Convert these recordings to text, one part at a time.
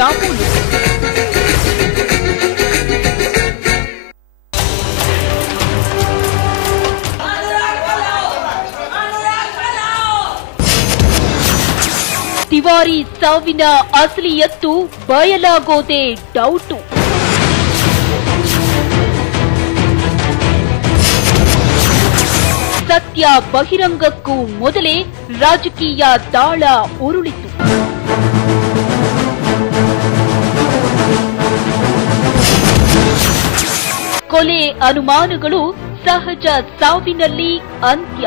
ಜಾಮೂನು. ತಿವಾರಿ ಸಾವಿನ ಅಸಲಿ ಎತ್ತು ಬಯಲಾಗೋದೇ ಡೌಟು. ಸತ್ಯ ಬಹಿರಂಗಕ್ಕೂ ಮೊದಲೇ ರಾಜಕೀಯ ದಾಳ ಉರುಳಿತು. ಕೊಲೆ ಅನುಮಾನಗಳು ಸಹಜ ಸಾವಿನಲ್ಲಿ ಅಂತ್ಯ.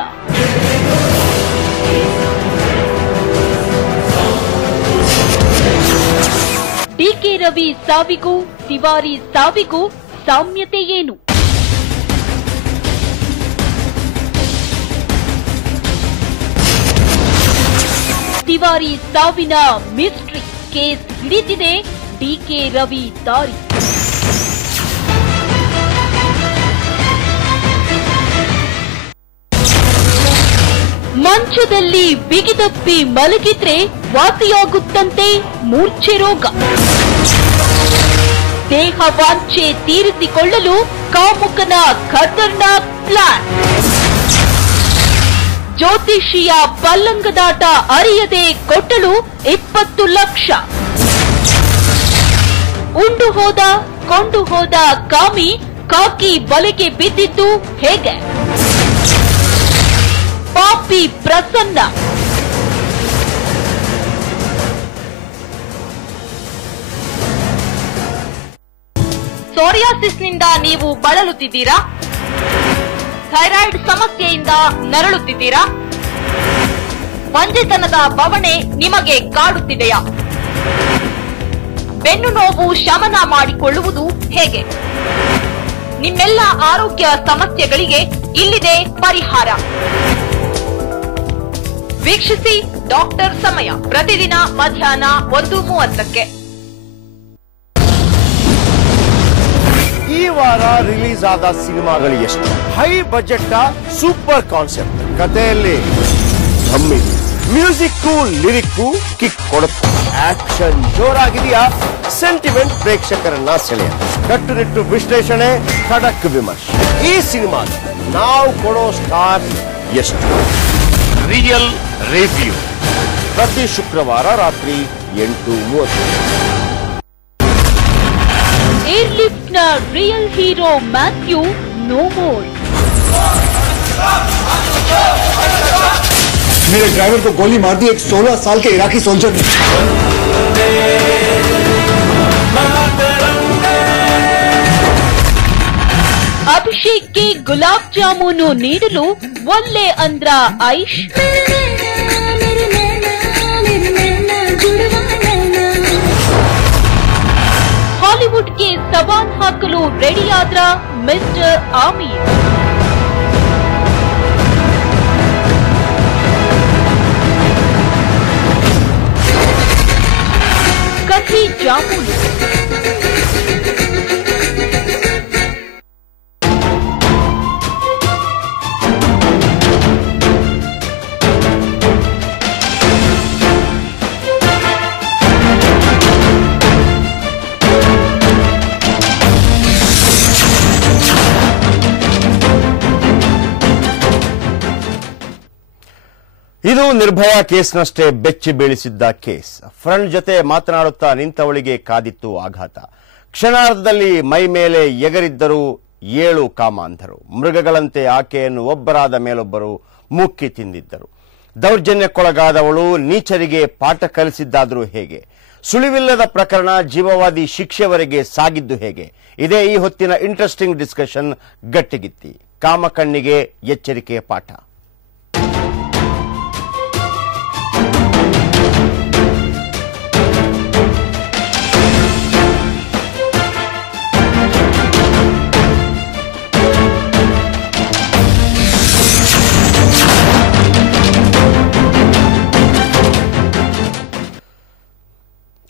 ಡಿಕೆ ರವಿ ಸಾವಿಗೂ ತಿವಾರಿ ಸಾವಿಗೂ ಸಾಮ್ಯತೆ ಏನು? ತಿವಾರಿ ಸಾವಿನ ಮಿಸ್ಟ್ರಿ ಕೇಸ್ ಹಿಡಿದಿದೆ ಡಿಕೆ ರವಿ ದಾರಿ. ಮಂಚದಲ್ಲಿ ಬಿಗಿದಪ್ಪಿ ಮಲಗಿದ್ರೆ ವಾಸಿಯಾಗುತ್ತಂತೆ ಮೂರ್ಛೆ ರೋಗ. ದೇಹ ವಾಂಛೆ ತೀರಿಸಿಕೊಳ್ಳಲು ಕಾಮುಕನ ಖತರ್ನಾಕ್ ಪ್ಲಾನ್. ಜ್ಯೋತಿಷಿಯ ಪಲ್ಲಂಗದಾಟ ಅರಿಯದೆ ಕೊಟ್ಟಳು 20 ಲಕ್ಷ. ಉಂಡು ಹೋದ ಕೊಂಡು ಹೋದ ಕಾಮಿ ಕಾಕಿ ಬಲೆಗೆ ಬಿದ್ದಿದ್ದು ಹೇಗೆ? ಪಾಪಿ ಪ್ರಸನ್ನ. ಸೋರಿಯಾಸಿಸ್ನಿಂದ ನೀವು ಬಳಲುತ್ತಿದ್ದೀರಾ? ಥೈರಾಯ್ಡ್ ಸಮಸ್ಯೆಯಿಂದ ನರಳುತ್ತಿದ್ದೀರಾ? ಬಂಜೆತನದ ಬವಣೆ ನಿಮಗೆ ಕಾಡುತ್ತಿದೆಯಾ? ಬೆನ್ನು ನೋವು ಶಮನ ಮಾಡಿಕೊಳ್ಳುವುದು ಹೇಗೆ? ನಿಮ್ಮೆಲ್ಲ ಆರೋಗ್ಯ ಸಮಸ್ಯೆಗಳಿಗೆ ಇಲ್ಲಿದೆ ಪರಿಹಾರ. ವೀಕ್ಷಿಸಿ ಡಾಕ್ಟರ್ ಸಮಯ ಪ್ರತಿದಿನ ಮಧ್ಯಾಹ್ನ 1:30ಕ್ಕೆ. ಈ ವಾರ ರಿಲೀಸ್ ಆದ ಸಿನಿಮಾಗಳು ಎಷ್ಟು? ಹೈ ಬಜೆಟ್ ಸೂಪರ್ ಕಾನ್ಸೆಪ್ಟ್, ಕಥೆಯಲ್ಲಿ ಧಮ್ಮಿದೆ, ಮ್ಯೂಸಿಕ್ ಲಿರಿಕ್ ಕಿಕ್ ಕೊಡುತ್ತೆ, ಆಕ್ಷನ್ ಜೋರಾಗಿದೆಯಾ, ಸೆಂಟಿಮೆಂಟ್ ಪ್ರೇಕ್ಷಕರನ್ನ ಸೆಳೆಯುತ್ತೆ, ಕಟ್ಟುನಿಟ್ಟು ವಿಶ್ಲೇಷಣೆ, ಖಡಕ್ ವಿಮರ್ಶೆ. ಈ ಸಿನಿಮಾ ನಾವು ಕೊಡೋ ಸ್ಟಾರ್ ಎಷ್ಟು? ರಿಯಲ್ ರಿವ್ಯೂ ಪ್ರತಿ ಶುಕ್ರವಾರ ರಾತ್ರಿ 8:30. ಏರ್ಲಿಫ್ಟ್ನ real hero Matthew no more. मेरे ड्राइवर को गोली मार दी एक 16 साल के इराकी सोल्जर ने. ಅಭಿಷೇಕ್ಗೆ ಗುಲಾಬ್ ಜಾಮೂನು ನೀಡಲು ಒಲ್ಲೆ ಅಂದ್ರ ಐಶ್. ಹಾಲಿವುಡ್ಗೆ ಸವಾಲ್ ಹಾಕಲು ರೆಡಿಯಾದ್ರ ಮಿಸ್ಟರ್ ಆಮೀರ್. ಕಥೆ ಜಾಮೂನು. ಇದು ನಿರ್ಭಯ ಕೇಸ್ನಷ್ಟೇ ಬೆಚ್ಚಿ ಬೀಳಿಸಿದ್ದ ಕೇಸ್. ಫ್ರೆಂಡ್ ಜೊತೆ ಮಾತನಾಡುತ್ತಾ ನಿಂತವಳಿಗೆ ಕಾದಿತ್ತು ಆಘಾತ. ಕ್ಷಣಾರ್ಧದಲ್ಲಿ ಮೈ ಮೇಲೆ ಎಗರಿದ್ದರು 7 ಕಾಮಾಂಧರು. ಮೃಗಗಳಂತೆ ಆಕೆಯನ್ನು ಒಬ್ಬರಾದ ಮೇಲೊಬ್ಬರು ಮುಕ್ಕಿ ತಿಂದಿದ್ದರು. ದೌರ್ಜನ್ಯಕ್ಕೊಳಗಾದವಳು ನೀಚರಿಗೆ ಪಾಠ ಕಲಿಸಿದ್ದಾದರೂ ಹೇಗೆ? ಸುಳಿವಿಲ್ಲದ ಪ್ರಕರಣ ಜೀವವಾದಿ ಶಿಕ್ಷೆವರೆಗೆ ಸಾಗಿದ್ದು ಹೇಗೆ? ಇದೇ ಈ ಹೊತ್ತಿನ ಇಂಟ್ರೆಸ್ಟಿಂಗ್ ಡಿಸ್ಕಷನ್. ಗಟ್ಟಿಗಿತ್ತಿ ಕಾಮಕಣ್ಣಿಗೆ ಎಚ್ಚರಿಕೆಯ ಪಾಠ.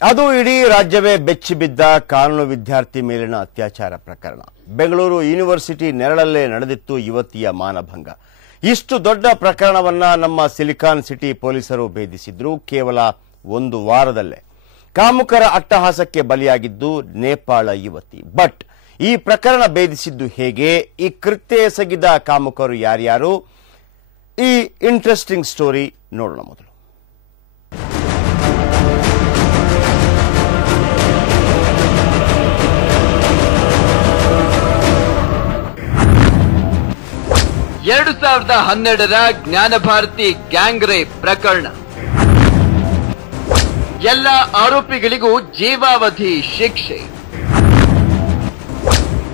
ಅದು ಇಡೀ ರಾಜ್ಯವೇ ಬೆಚ್ಚಿಬಿದ್ದ ಕಾನೂನು ವಿದ್ಯಾರ್ಥಿ ಮೇಲಿನ ಅತ್ಯಾಚಾರ ಪ್ರಕರಣ. ಬೆಂಗಳೂರು ಯೂನಿವರ್ಸಿಟಿ ನೆರಳಲ್ಲೇ ನಡೆದಿತ್ತು ಯುವತಿಯ ಮಾನಭಂಗ. ಇಷ್ಟು ದೊಡ್ಡ ಪ್ರಕರಣವನ್ನ ನಮ್ಮ ಸಿಲಿಕಾನ್ ಸಿಟಿ ಪೊಲೀಸರು ಭೇದಿಸಿದ್ರು ಕೇವಲ 1 ವಾರದಲ್ಲೇ. ಕಾಮುಕರ ಅಟ್ಟಹಾಸಕ್ಕೆ ಬಲಿಯಾಗಿದ್ದು ನೇಪಾಳ ಯುವತಿ. ಬಟ್ ಈ ಪ್ರಕರಣ ಭೇದಿಸಿದ್ದು ಹೇಗೆ? ಈ ಕೃತ್ಯ ಎಸಗಿದ ಕಾಮುಕರು ಯಾರ್ಯಾರು? ಈ ಇಂಟ್ರೆಸ್ಟಿಂಗ್ ಸ್ಟೋರಿ ನೋಡೋಣ. ಮೊದಲು ಎರಡು 2012ರ ಜ್ಞಾನಭಾರತಿ ಗ್ಯಾಂಗ್ ರೇಪ್ ಪ್ರಕರಣ. ಎಲ್ಲ ಆರೋಪಿಗಳಿಗೂ ಜೀವಾವಧಿ ಶಿಕ್ಷೆ.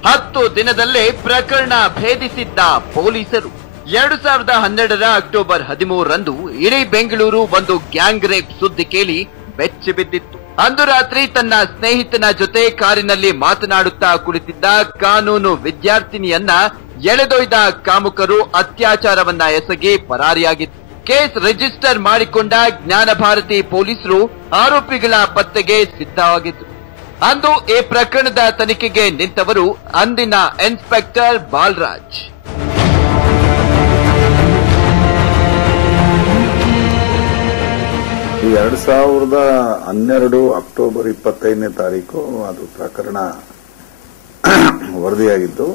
10 ದಿನದಲ್ಲೇ ಪ್ರಕರಣ ಭೇದಿಸಿದ್ದ ಪೊಲೀಸರು. 2012ರ ಅಕ್ಟೋಬರ್ 13ರಂದು ಇಡೀ ಬೆಂಗಳೂರು ಒಂದು ಗ್ಯಾಂಗ್ ರೇಪ್ ಸುದ್ದಿ ಕೇಳಿ ಬೆಚ್ಚಿ ಬಿದ್ದಿತ್ತು. ಅಂದು ರಾತ್ರಿ ತನ್ನ ಸ್ನೇಹಿತನ ಜೊತೆ ಕಾರಿನಲ್ಲಿ ಮಾತನಾಡುತ್ತಾ ಕುಳಿತಿದ್ದ ಕಾನೂನು ವಿದ್ಯಾರ್ಥಿನಿಯನ್ನ ಎಳೆದೊಯ್ದ ಕಾಮುಕರು ಅತ್ಯಾಚಾರವನ್ನ ಎಸಗಿ ಪರಾರಿಯಾಗಿತ್ತು. ಕೇಸ್ ರಿಜಿಸ್ಟರ್ ಮಾಡಿಕೊಂಡ ಜ್ಞಾನಭಾರತಿ ಪೊಲೀಸರು ಆರೋಪಿಗಳ ಪತ್ತೆಗೆ ಸಿದ್ಧವಾಗಿದ್ದರು. ಅಂದು ಈ ಪ್ರಕರಣದ ತನಿಖೆಗೆ ನಿಂತವರು ಅಂದಿನ ಇನ್ಸ್ಪೆಕ್ಟರ್ ಬಾಲರಾಜ್. ಈ 2012 ಅಕ್ಟೋಬರ್ 25ನೇ ತಾರೀಕು ಅದು ಪ್ರಕರಣ ವರದಿಯಾಗಿದ್ದು.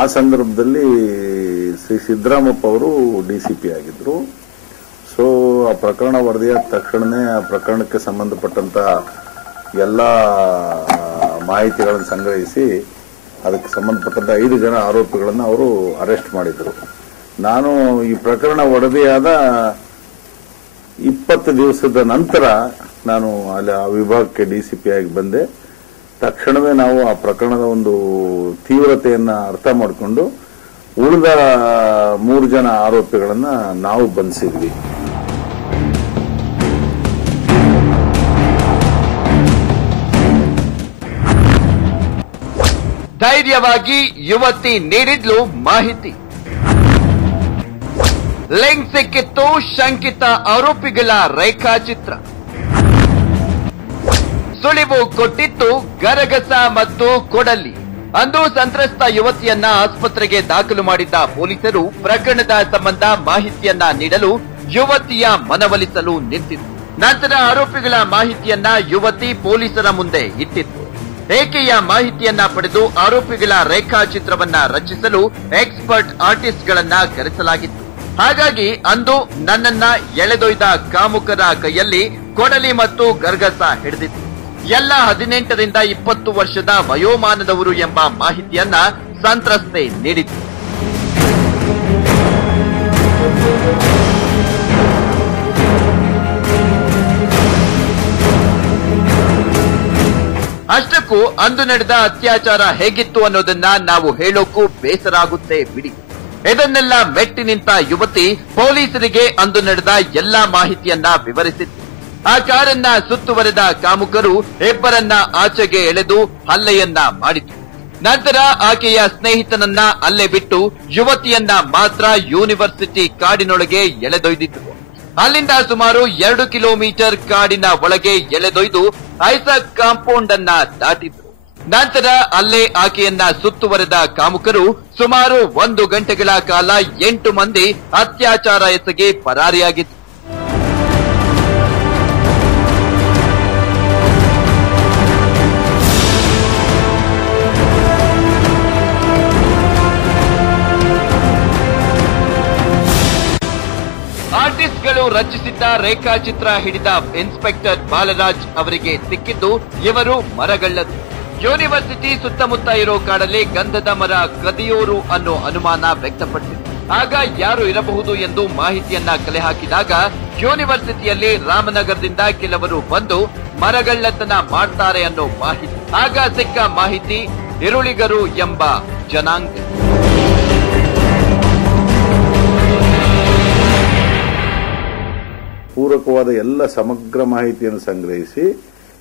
ಆ ಸಂದರ್ಭದಲ್ಲಿ ಶ್ರೀ ಸಿದ್ದರಾಮಪ್ಪ ಅವರು ಡಿಸಿಪಿ ಆಗಿದ್ರು. ಸೊ ಆ ಪ್ರಕರಣ ವರದಿಯಾದ ತಕ್ಷಣನೇ ಆ ಪ್ರಕರಣಕ್ಕೆ ಸಂಬಂಧಪಟ್ಟಂತ ಎಲ್ಲ ಮಾಹಿತಿಗಳನ್ನು ಸಂಗ್ರಹಿಸಿ ಅದಕ್ಕೆ ಸಂಬಂಧಪಟ್ಟಂತ 5 ಜನ ಆರೋಪಿಗಳನ್ನು ಅವರು ಅರೆಸ್ಟ್ ಮಾಡಿದ್ರು. ನಾನು ಈ ಪ್ರಕರಣ ವರದಿಯಾದ 20 ದಿವಸದ ನಂತರ ನಾನು ಅಲ್ಲಿ ಆ ವಿಭಾಗಕ್ಕೆ ಡಿಸಿಪಿ ಆಗಿ ಬಂದೆ. ತಕ್ಷಣವೇ ನಾವು ಆ ಪ್ರಕರಣದ ಒಂದು ತೀವ್ರತೆಯನ್ನ ಅರ್ಥ ಮಾಡಿಕೊಂಡು ಉಳಿದ 3 ಜನ ಆರೋಪಿಗಳನ್ನ ನಾವು ಬಂಧಿಸಿದ್ವಿ. ಧೈರ್ಯವಾಗಿ ಯುವತಿ ನೀಡಿದ್ಲು ಮಾಹಿತಿ. ಲಿಂಕ್ ಸಿಕ್ಕಿತ್ತು ಶಂಕಿತ ಆರೋಪಿಗಳ ರೇಖಾಚಿತ್ರ. ಸುಳಿವು ಕೊಟ್ಟಿತ್ತು ಗರಗಸ ಮತ್ತು ಕೊಡಲಿ. ಅಂದು ಸಂತ್ರಸ್ತ ಯುವತಿಯನ್ನ ಆಸ್ಪತ್ರೆಗೆ ದಾಖಲು ಮಾಡಿದ್ದ ಪೊಲೀಸರು ಪ್ರಕರಣದ ಸಂಬಂಧ ಮಾಹಿತಿಯನ್ನ ನೀಡಲು ಯುವತಿಯ ಮನವೊಲಿಸಲು ನಿಂತಿತ್ತು. ನಂತರ ಆರೋಪಿಗಳ ಮಾಹಿತಿಯನ್ನ ಯುವತಿ ಪೊಲೀಸರ ಮುಂದೆ ಇಟ್ಟಿತ್ತು. ಏಕೆಯ ಮಾಹಿತಿಯನ್ನ ಪಡೆದು ಆರೋಪಿಗಳ ರೇಖಾಚಿತ್ರವನ್ನ ರಚಿಸಲು ಎಕ್ಸ್ಪರ್ಟ್ ಆರ್ಟಿಸ್ಟ್ಗಳನ್ನ ಕರೆಸಲಾಗಿತ್ತು. ಹಾಗಾಗಿ ಅಂದು ನನ್ನನ್ನ ಎಳೆದೊಯ್ದ ಕಾಮುಕರ ಕೈಯಲ್ಲಿ ಕೊಡಲಿ ಮತ್ತು ಗರ್ಗಸ ಹಿಡಿದಿತ್ತು. ಎಲ್ಲ 18ರಿಂದ 20 ವರ್ಷದ ವಯೋಮಾನದವರು ಎಂಬ ಮಾಹಿತಿಯನ್ನ ಸಂತ್ರಸ್ತೆ ನೀಡಿತು. ಅಷ್ಟಕ್ಕೂ ಅಂದು ನಡೆದ ಅತ್ಯಾಚಾರ ಹೇಗಿತ್ತು ಅನ್ನೋದನ್ನ ನಾವು ಹೇಳೋಕ್ಕೂ ಬೇಸರ ಆಗುತ್ತೆ ಬಿಡಿ. ಇದನ್ನೆಲ್ಲ ಮೆಟ್ಟಿ ನಿಂತ ಯುವತಿ ಪೊಲೀಸರಿಗೆ ಅಂದು ನಡೆದ ಎಲ್ಲಾ ಮಾಹಿತಿಯನ್ನ ವಿವರಿಸಿತ್ತು. ಆ ಕಾರನ್ನ ಸುತ್ತುವರೆದ ಕಾಮುಕರು ಇಬ್ಬರನ್ನ ಆಚೆಗೆ ಎಳೆದು ಹಲ್ಲೆಯನ್ನ ಮಾಡಿತು. ನಂತರ ಆಕೆಯ ಸ್ನೇಹಿತನನ್ನ ಅಲ್ಲೇ ಬಿಟ್ಟು ಯುವತಿಯನ್ನ ಮಾತ್ರ ಯೂನಿವರ್ಸಿಟಿ ಕಾಡಿನೊಳಗೆ ಎಳೆದೊಯ್ದಿದ್ರು. ಅಲ್ಲಿಂದ ಸುಮಾರು 2 ಕಿಲೋಮೀಟರ್ ಕಾಡಿನ ಒಳಗೆ ಎಳೆದೊಯ್ದು ಐಸಕ್ ಕಾಂಪೌಂಡ್ ಅನ್ನ ದಾಟಿದ್ರು. ನಂತರ ಅಲ್ಲೇ ಆಕೆಯನ್ನ ಸುತ್ತುವರೆದ ಕಾಮುಕರು ಸುಮಾರು 1 ಗಂಟೆಗಳ ಕಾಲ 8 ಮಂದಿ ಅತ್ಯಾಚಾರ ಎಸಗಿ ಪರಾರಿಯಾಗಿದ್ರು. ಆರ್ಟಿಸ್ಟ್ಗಳು ರಚಿಸಿದ್ದ ರೇಖಾಚಿತ್ರ ಹಿಡಿದ ಇನ್ಸ್ಪೆಕ್ಟರ್ ಬಾಲರಾಜ್ ಅವರಿಗೆ ಸಿಕ್ಕಿದ್ದು ಇವರು ಮರಗಳ್ಳರು. ಯೂನಿವರ್ಸಿಟಿ ಸುತ್ತಮುತ್ತ ಇರೋ ಕಾಡಲ್ಲಿ ಗಂಧದ ಮರ ಕದಿಯೋರು ಅನ್ನೋ ಅನುಮಾನ ವ್ಯಕ್ತಪಟ್ಟಿದೆ. ಆಗ ಯಾರು ಇರಬಹುದು ಎಂದು ಮಾಹಿತಿಯನ್ನ ಕಲೆ ಹಾಕಿದಾಗ ಯೂನಿವರ್ಸಿಟಿಯಲ್ಲಿ ರಾಮನಗರದಿಂದ ಕೆಲವರು ಬಂದು ಮರಗಳ್ಳತನ ಮಾಡ್ತಾರೆ ಅನ್ನೋ ಮಾಹಿತಿ. ಆಗ ಸಿಕ್ಕ ಮಾಹಿತಿ ಇರುಳಿಗರು ಎಂಬ ಜನಾಂಗ. ಪೂರಕವಾದ ಎಲ್ಲ ಸಮಗ್ರ ಮಾಹಿತಿಯನ್ನು ಸಂಗ್ರಹಿಸಿ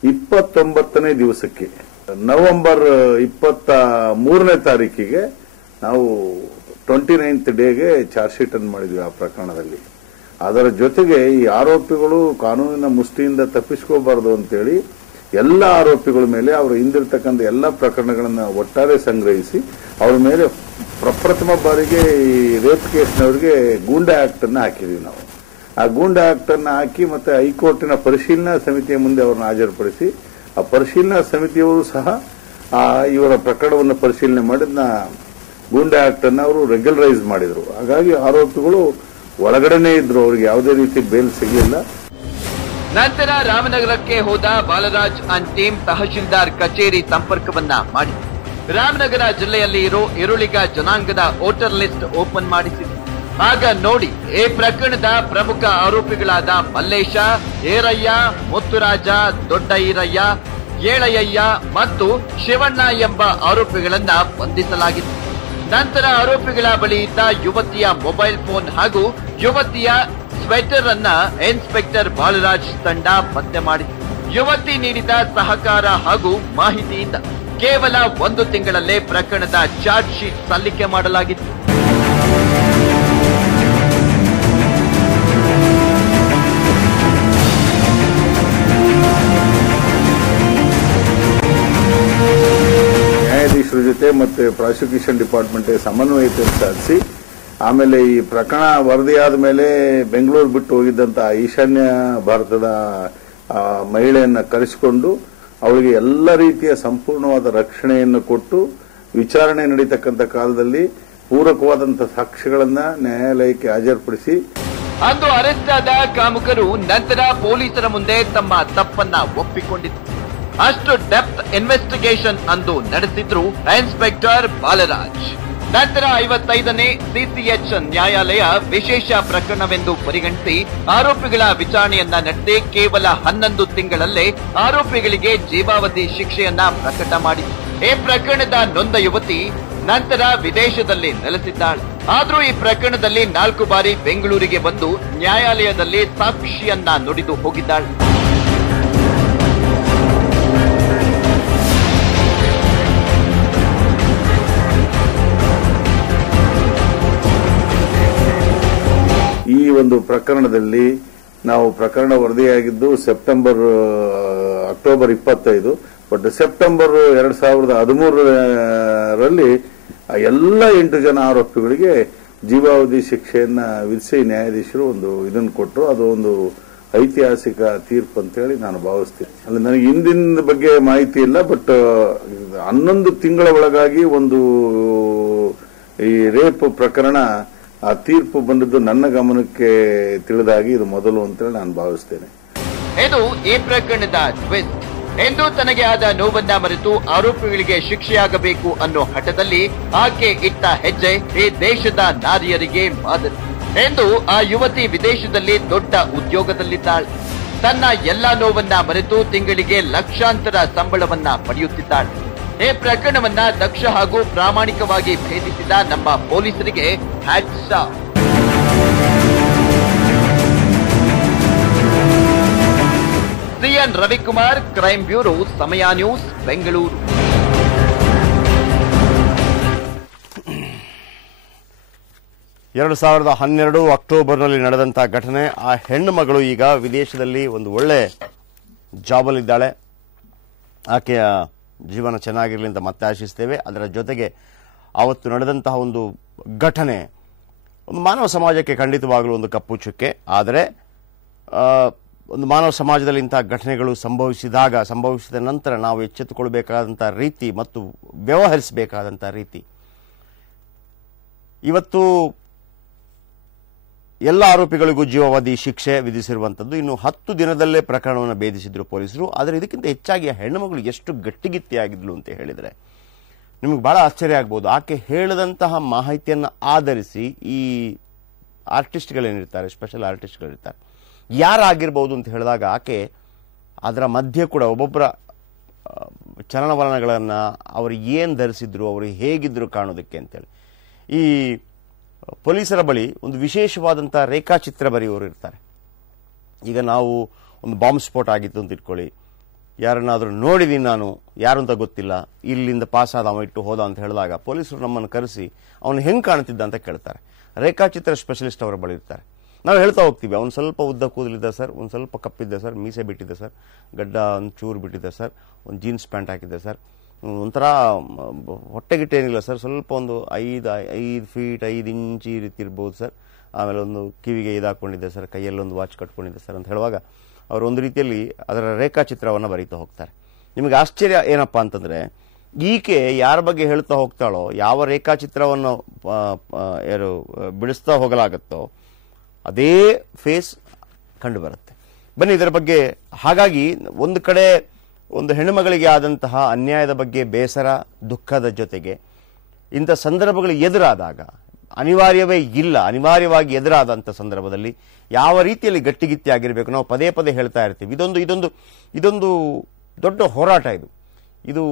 29ನೇ ದಿವಸಕ್ಕೆ ನವೆಂಬರ್ 23ನೇ ತಾರೀಕಿಗೆ ನಾವು 29th ಡೇಗೆ ಚಾರ್ಜ್ ಶೀಟ್ ಅನ್ನು ಮಾಡಿದ್ವಿ ಆ ಪ್ರಕರಣದಲ್ಲಿ. ಅದರ ಜೊತೆಗೆ ಈ ಆರೋಪಿಗಳು ಕಾನೂನಿನ ಮುಷ್ಟಿಯಿಂದ ತಪ್ಪಿಸ್ಕೋಬಾರದು ಅಂತೇಳಿ ಎಲ್ಲ ಆರೋಪಿಗಳ ಮೇಲೆ ಅವರು ಹಿಂದಿರ್ತಕ್ಕಂಥ ಎಲ್ಲ ಪ್ರಕರಣಗಳನ್ನು ಒಟ್ಟಾರೆ ಸಂಗ್ರಹಿಸಿ ಅವರ ಮೇಲೆ ಪ್ರಪ್ರಥಮ ಬಾರಿಗೆ ಈ ರೇಪ್ ಕೇಸ್ನವರಿಗೆ ಗೂಂಡಾ ಆಕ್ಟ್ ಅನ್ನು ಹಾಕಿದ್ವಿ ನಾವು. ಆ ಗೂಂಡಾ ಆಕ್ಟ್ ಅನ್ನು ಹಾಕಿ ಮತ್ತೆ ಹೈಕೋರ್ಟಿನ ಪರಿಶೀಲನಾ ಸಮಿತಿಯ ಮುಂದೆ ಅವರನ್ನು ಹಾಜರುಪಡಿಸಿ ಆ ಪರಿಶೀಲನಾ ಸಮಿತಿಯವರು ಸಹ ಇವರ ಪ್ರಕರಣವನ್ನು ಪರಿಶೀಲನೆ ಮಾಡಿದ್ನ ಗೂಂಡಾ ಆಕ್ಟ್ ಅನ್ನು ಅವರು ರೆಗ್ಯುಲರೈಸ್ ಮಾಡಿದ್ರು. ಹಾಗಾಗಿ ಆರೋಪಿಗಳು ಒಳಗಡೆನೇ ಇದ್ರು, ಅವರಿಗೆ ಯಾವುದೇ ರೀತಿ ಬೇಲ್ ಸಿಗಲಿಲ್ಲ. ನಂತರ ರಾಮನಗರಕ್ಕೆ ಹೋದ ಬಾಲರಾಜ್ ಅಂಡ್ ಟೀಮ್ ತಹಶೀಲ್ದಾರ್ ಕಚೇರಿ ಸಂಪರ್ಕವನ್ನ ಮಾಡಿ ರಾಮನಗರ ಜಿಲ್ಲೆಯಲ್ಲಿ ಇರೋ ಈರುಳಿಗ ಜನಾಂಗದ ವೋಟರ್ ಲಿಸ್ಟ್ ಓಪನ್ ಮಾಡಿಸಿದ್ರು. ಆಗ ನೋಡಿ, ಈ ಪ್ರಕರಣದ ಪ್ರಮುಖ ಆರೋಪಿಗಳಾದ ಮಲ್ಲೇಶ, ಏರಯ್ಯ, ಮುತ್ತುರಾಜ, ದೊಡ್ಡ ಈರಯ್ಯ, ಏಳಯ್ಯ ಮತ್ತು ಶಿವಣ್ಣ ಎಂಬ ಆರೋಪಿಗಳನ್ನ ಬಂಧಿಸಲಾಗಿತ್ತು. ನಂತರ ಆರೋಪಿಗಳ ಬಳಿ ಇದ್ದ ಯುವತಿಯ ಮೊಬೈಲ್ ಫೋನ್ ಹಾಗೂ ಯುವತಿಯ ಸ್ವೆಟರ್ ಅನ್ನ ಇನ್ಸ್ಪೆಕ್ಟರ್ ಬಾಲರಾಜ್ ತಂಡ ಪತ್ತೆ ಮಾಡಿತು. ಯುವತಿ ನೀಡಿದ ಸಹಕಾರ ಹಾಗೂ ಮಾಹಿತಿಯಿಂದ ಕೇವಲ 1 ತಿಂಗಳಲ್ಲೇ ಪ್ರಕರಣದ ಚಾರ್ಜ್ ಶೀಟ್ ಸಲ್ಲಿಕೆ ಮಾಡಲಾಗಿತ್ತು. ನ್ಯಾಯಾಧೀಶರ ಜೊತೆ ಮತ್ತೆ ಪ್ರಾಸಿಕ್ಯೂಷನ್ ಡಿಪಾರ್ಟ್ಮೆಂಟ್ ಸಮನ್ವಯತೆಯನ್ನು ಸಾಧಿಸಿ ಆಮೇಲೆ ಈ ಪ್ರಕರಣ ವರದಿಯಾದ ಮೇಲೆ ಬೆಂಗಳೂರು ಬಿಟ್ಟು ಹೋಗಿದ್ದಂತ ಈಶಾನ್ಯ ಭಾರತದ ಮಹಿಳೆಯನ್ನ ಕರೆಸಿಕೊಂಡು ಅವಳಿಗೆ ಎಲ್ಲ ರೀತಿಯ ಸಂಪೂರ್ಣವಾದ ರಕ್ಷಣೆಯನ್ನು ಕೊಟ್ಟು ವಿಚಾರಣೆ ನಡೀತಕ್ಕಂಥ ಕಾಲದಲ್ಲಿ ಪೂರಕವಾದಂತಹ ಸಾಕ್ಷ್ಯಗಳನ್ನ ನ್ಯಾಯಾಲಯಕ್ಕೆ ಹಾಜರುಪಡಿಸಿ ಅಂದು ಅರೆಸ್ಟ್ ಆದ ಕಾಮುಕರು ನಂತರ ಪೊಲೀಸರ ಮುಂದೆ ತಮ್ಮ ತಪ್ಪನ್ನ ಒಪ್ಪಿಕೊಂಡಿದ್ರು. ಅಷ್ಟು ಡೆಪ್ತ್ ಇನ್ವೆಸ್ಟಿಗೇಷನ್ ಅಂದು ನಡೆಸಿದ್ರು ಇನ್ಸ್ಪೆಕ್ಟರ್ ಬಾಲರಾಜ್. ನಂತರ 55ನೇ ಸಿಸಿಎಚ್ ನ್ಯಾಯಾಲಯ ವಿಶೇಷ ಪ್ರಕರಣವೆಂದು ಪರಿಗಣಿಸಿ ಆರೋಪಿಗಳ ವಿಚಾರಣೆಯನ್ನ ನಡೆಸಿ ಕೇವಲ 11 ತಿಂಗಳಲ್ಲೇ ಆರೋಪಿಗಳಿಗೆ ಜೀವಾವಧಿ ಶಿಕ್ಷೆಯನ್ನ ಪ್ರಕಟ ಮಾಡಿತು. ಈ ಪ್ರಕರಣದ ನೊಂದ ಯುವತಿ ನಂತರ ವಿದೇಶದಲ್ಲಿ ನೆಲೆಸಿದ್ದಾಳೆ. ಆದರೂ ಈ ಪ್ರಕರಣದಲ್ಲಿ 4 ಬಾರಿ ಬೆಂಗಳೂರಿಗೆ ಬಂದು ನ್ಯಾಯಾಲಯದಲ್ಲಿ ಸಾಕ್ಷಿಯನ್ನ ನುಡಿದು ಹೋಗಿದ್ದಾಳೆ. ಈ ಒಂದು ಪ್ರಕರಣದಲ್ಲಿ ನಾವು ಪ್ರಕರಣ ವರದಿಯಾಗಿದ್ದು ಅಕ್ಟೋಬರ್ 25, ಬಟ್ ಸೆಪ್ಟೆಂಬರ್ 2013ರಲ್ಲಿ ಎಲ್ಲ 8 ಜನ ಆರೋಪಿಗಳಿಗೆ ಜೀವಾವಧಿ ಶಿಕ್ಷೆಯನ್ನ ವಿಧಿಸಿ ನ್ಯಾಯಾಧೀಶರು ಒಂದು ಇದನ್ನು ಕೊಟ್ಟರು. ಅದು ಒಂದು ಐತಿಹಾಸಿಕ ತೀರ್ಪು ಅಂತೇಳಿ ನಾನು ಭಾವಿಸ್ತೀನಿ. ಅಲ್ಲಿ ನನಗೆ ಹಿಂದಿನ ಬಗ್ಗೆ ಮಾಹಿತಿ ಇಲ್ಲ, ಬಟ್ 11 ತಿಂಗಳ ಒಳಗಾಗಿ ಒಂದು ಈ ರೇಪ್ ಪ್ರಕರಣ ಆ ತೀರ್ಪು ಬಂದದ್ದು ನನ್ನ ಗಮನಕ್ಕೆ ತಿಳಿದಾಗಿ ಇದು ಮೊದಲು ಅಂತೇಳಿ ನಾನು ಭಾವಿಸ್ತೇನೆ. ಇದು ಈ ಪ್ರಕರಣದ ಟ್ವಿಸ್ಟ್. ಎಂದು ತನಗೆ ಆದ ನೋವನ್ನ ಮರೆತು ಆರೋಪಿಗಳಿಗೆ ಶಿಕ್ಷೆಯಾಗಬೇಕು ಅನ್ನೋ ಹಠದಲ್ಲಿ ಆಕೆ ಇಟ್ಟ ಹೆಜ್ಜೆ ಈ ದೇಶದ ನಾರಿಯರಿಗೆ ಮಾದರಿ. ಎಂದು ಆ ಯುವತಿ ವಿದೇಶದಲ್ಲಿ ದೊಡ್ಡ ಉದ್ಯೋಗದಲ್ಲಿದ್ದಾಳೆ. ತನ್ನ ಎಲ್ಲಾ ನೋವನ್ನ ಮರೆತು ತಿಂಗಳಿಗೆ ಲಕ್ಷಾಂತರ ಸಂಬಳವನ್ನ ಪಡೆಯುತ್ತಿದ್ದಾಳೆ. ಈ ಪ್ರಕರಣವನ್ನ ದಕ್ಷ ಹಾಗೂ ಪ್ರಾಮಾಣಿಕವಾಗಿ ಭೇದಿಸಿದ ನಮ್ಮ ಪೊಲೀಸರಿಗೆ hats off. CN Ravikumar, crime bureau, Samaya news, Bengaluru. ಎರಡು 2012 ಅಕ್ಟೋಬರ್ನಲ್ಲಿ ನಡೆದಂತಹ ಘಟನೆ. ಆ ಹೆಣ್ಣು ಮಗಳು ಈಗ ವಿದೇಶದಲ್ಲಿ ಒಂದು ಒಳ್ಳೆ ಜಾಬಲ್ಲಿದ್ದಾಳೆ. ಆಕೆಯ ಜೀವನ ಚೆನ್ನಾಗಿರಲಿ ಅಂತ ಮತ್ತೆ ಆಶಿಸ್ತೇವೆ. ಅದರ ಜೊತೆಗೆ ಆವತ್ತು ನಡೆದಂತಹ ಒಂದು ಘಟನೆ ಒಂದು ಮಾನವ ಸಮಾಜಕ್ಕೆ ಖಂಡಿತವಾಗಲೂ ಒಂದು ಕಪ್ಪು ಚುಕ್ಕೆ. ಆದರೆ ಒಂದು ಮಾನವ ಸಮಾಜದಲ್ಲಿ ಇಂತಹ ಘಟನೆಗಳು ಸಂಭವಿಸಿದ ನಂತರ ನಾವು ಎಚ್ಚೆತ್ತುಕೊಳ್ಬೇಕಾದಂಥ ರೀತಿ ಮತ್ತು ವ್ಯವಹರಿಸಬೇಕಾದಂಥ ರೀತಿ, ಇವತ್ತು ಎಲ್ಲ ಆರೋಪಿಗಳಿಗೂ ಜೀವಾವಧಿ ಶಿಕ್ಷೆ ವಿಧಿಸಿರುವಂಥದ್ದು. ಇನ್ನು 10 ದಿನದಲ್ಲೇ ಪ್ರಕರಣವನ್ನು ಭೇದಿಸಿದ್ರು ಪೊಲೀಸರು. ಆದರೆ ಇದಕ್ಕಿಂತ ಹೆಚ್ಚಾಗಿ ಆ ಹೆಣ್ಣುಮಗಳು ಎಷ್ಟು ಗಟ್ಟಿಗಿತ್ತಿಯಾಗಿದ್ಲು ಅಂತ ಹೇಳಿದರೆ ನಿಮಗೆ ಬಹಳ ಆಶ್ಚರ್ಯ ಆಗ್ಬೋದು. ಆಕೆ ಹೇಳಿದಂತಹ ಮಾಹಿತಿಯನ್ನು ಆಧರಿಸಿ ಈ ಆರ್ಟಿಸ್ಟ್ಗಳೇನಿರ್ತಾರೆ, ಸ್ಪೆಷಲ್ ಆರ್ಟಿಸ್ಟ್ಗಳಿರ್ತಾರೆ, ಯಾರಾಗಿರ್ಬೋದು ಅಂತ ಹೇಳಿದಾಗ ಆಕೆ ಅದರ ಮಧ್ಯೆ ಕೂಡ ಒಬ್ಬೊಬ್ಬರ ಚಲನವಲನಗಳನ್ನು, ಅವರು ಏನು ಧರಿಸಿದ್ರು, ಅವರು ಹೇಗಿದ್ರು ಕಾಣೋದಕ್ಕೆ ಅಂತೇಳಿ ಈ ಪೊಲೀಸರ ಬಳಿ ಒಂದು ವಿಶೇಷವಾದಂಥ ರೇಖಾಚಿತ್ರ ಬರೆಯುವವರು ಇರ್ತಾರೆ. ಈಗ ನಾವು ಒಂದು ಬಾಂಬ್ ಸ್ಫೋಟ ಆಗಿತ್ತು ಅಂತ ಇಟ್ಕೊಳ್ಳಿ, ಯಾರನ್ನಾದರೂ ನೋಡಿದ್ದೀನಿ ನಾನು, ಯಾರು ಅಂತ ಗೊತ್ತಿಲ್ಲ, ಇಲ್ಲಿಂದ ಪಾಸ್ ಆದ ಅವ ಇಟ್ಟು ಹೋದ ಅಂತ ಹೇಳಿದಾಗ ಪೊಲೀಸರು ನಮ್ಮನ್ನು ಕರೆಸಿ ಅವನು ಹೆಂಗೆ ಕಾಣ್ತಿದ್ದ ಅಂತ ಕೇಳ್ತಾರೆ. ರೇಖಾಚಿತ್ರ ಸ್ಪೆಷಲಿಸ್ಟ್ ಅವರ ಬಳಿ ಇರ್ತಾರೆ. ನಾವು ಹೇಳ್ತಾ ಹೋಗ್ತೀವಿ, ಅವ್ನು ಸ್ವಲ್ಪ ಉದ್ದ ಕೂದಲಿದ್ದ ಸರ್, ಒಂದು ಸ್ವಲ್ಪ ಕಪ್ಪಿದ್ದ ಸರ್, ಮೀಸೆ ಬಿಟ್ಟಿದ್ದೆ ಸರ್, ಗಡ್ಡ ಒಂದು ಚೂರು ಬಿಟ್ಟಿದ್ದೆ ಸರ್, ಒಂದು ಜೀನ್ಸ್ ಪ್ಯಾಂಟ್ ಹಾಕಿದ್ದೆ ಸರ್, ಒಂಥರ ಹೊಟ್ಟೆಗಿಟ್ಟೇನಿಲ್ಲ ಸರ್, ಸ್ವಲ್ಪ ಒಂದು 5 ಫೀಟ್ 5 ಇಂಚ್ ಈ ರೀತಿ ಇರ್ಬೋದು ಸರ್, ಆಮೇಲೆ ಒಂದು ಕಿವಿಗೆ ಇದಾಕೊಂಡಿದ್ದೆ ಸರ್, ಕೈಯಲ್ಲೊಂದು ವಾಚ್ ಕಟ್ಕೊಂಡಿದ್ದೆ ಸರ್ ಅಂತ ಹೇಳುವಾಗ ಅವರು ಒಂದು ರೀತಿಯಲ್ಲಿ ಅದರ ರೇಖಾಚಿತ್ರವನ್ನು ಬರೀತಾ ಹೋಗ್ತಾರೆ. ನಿಮಗೆ ಆಶ್ಚರ್ಯ ಏನಪ್ಪಾ ಅಂತಂದ್ರೆ, ಈಕೆ ಯಾರ ಬಗ್ಗೆ ಹೇಳ್ತಾ ಹೋಗ್ತಾಳೋ, ಯಾವ ರೇಖಾಚಿತ್ರವನ್ನು ಬಿಡಿಸ್ತಾ ಹೋಗಲಾಗುತ್ತೋ ಅದೇ ಫೇಸ್ ಕಂಡು ಬರುತ್ತೆ. ಬನ್ನಿ ಇದರ ಬಗ್ಗೆ. ಹಾಗಾಗಿ ಒಂದು ಕಡೆ ಒಂದು ಹೆಣ್ಣುಮಗಳಿಗೆ ಆದಂತಹ ಅನ್ಯಾಯದ ಬಗ್ಗೆ ಬೇಸರ, ದುಃಖದ ಜೊತೆಗೆ ಇಂಥ ಸಂದರ್ಭಗಳು ಎದುರಾದಾಗ, ಅನಿವಾರ್ಯವಾಗಿ ಎದುರಾದಂಥ ಸಂದರ್ಭದಲ್ಲಿ ಯಾವ ರೀತಿಯಲ್ಲಿ ಗಟ್ಟಿಗಿತ್ತಿಯಾಗಿರಬೇಕು ನಾವು ಪದೇ ಪದೇ ಹೇಳ್ತಾ ಇರ್ತೀವಿ. ಇದೊಂದು ದೊಡ್ಡ ಹೋರಾಟ. ಇದು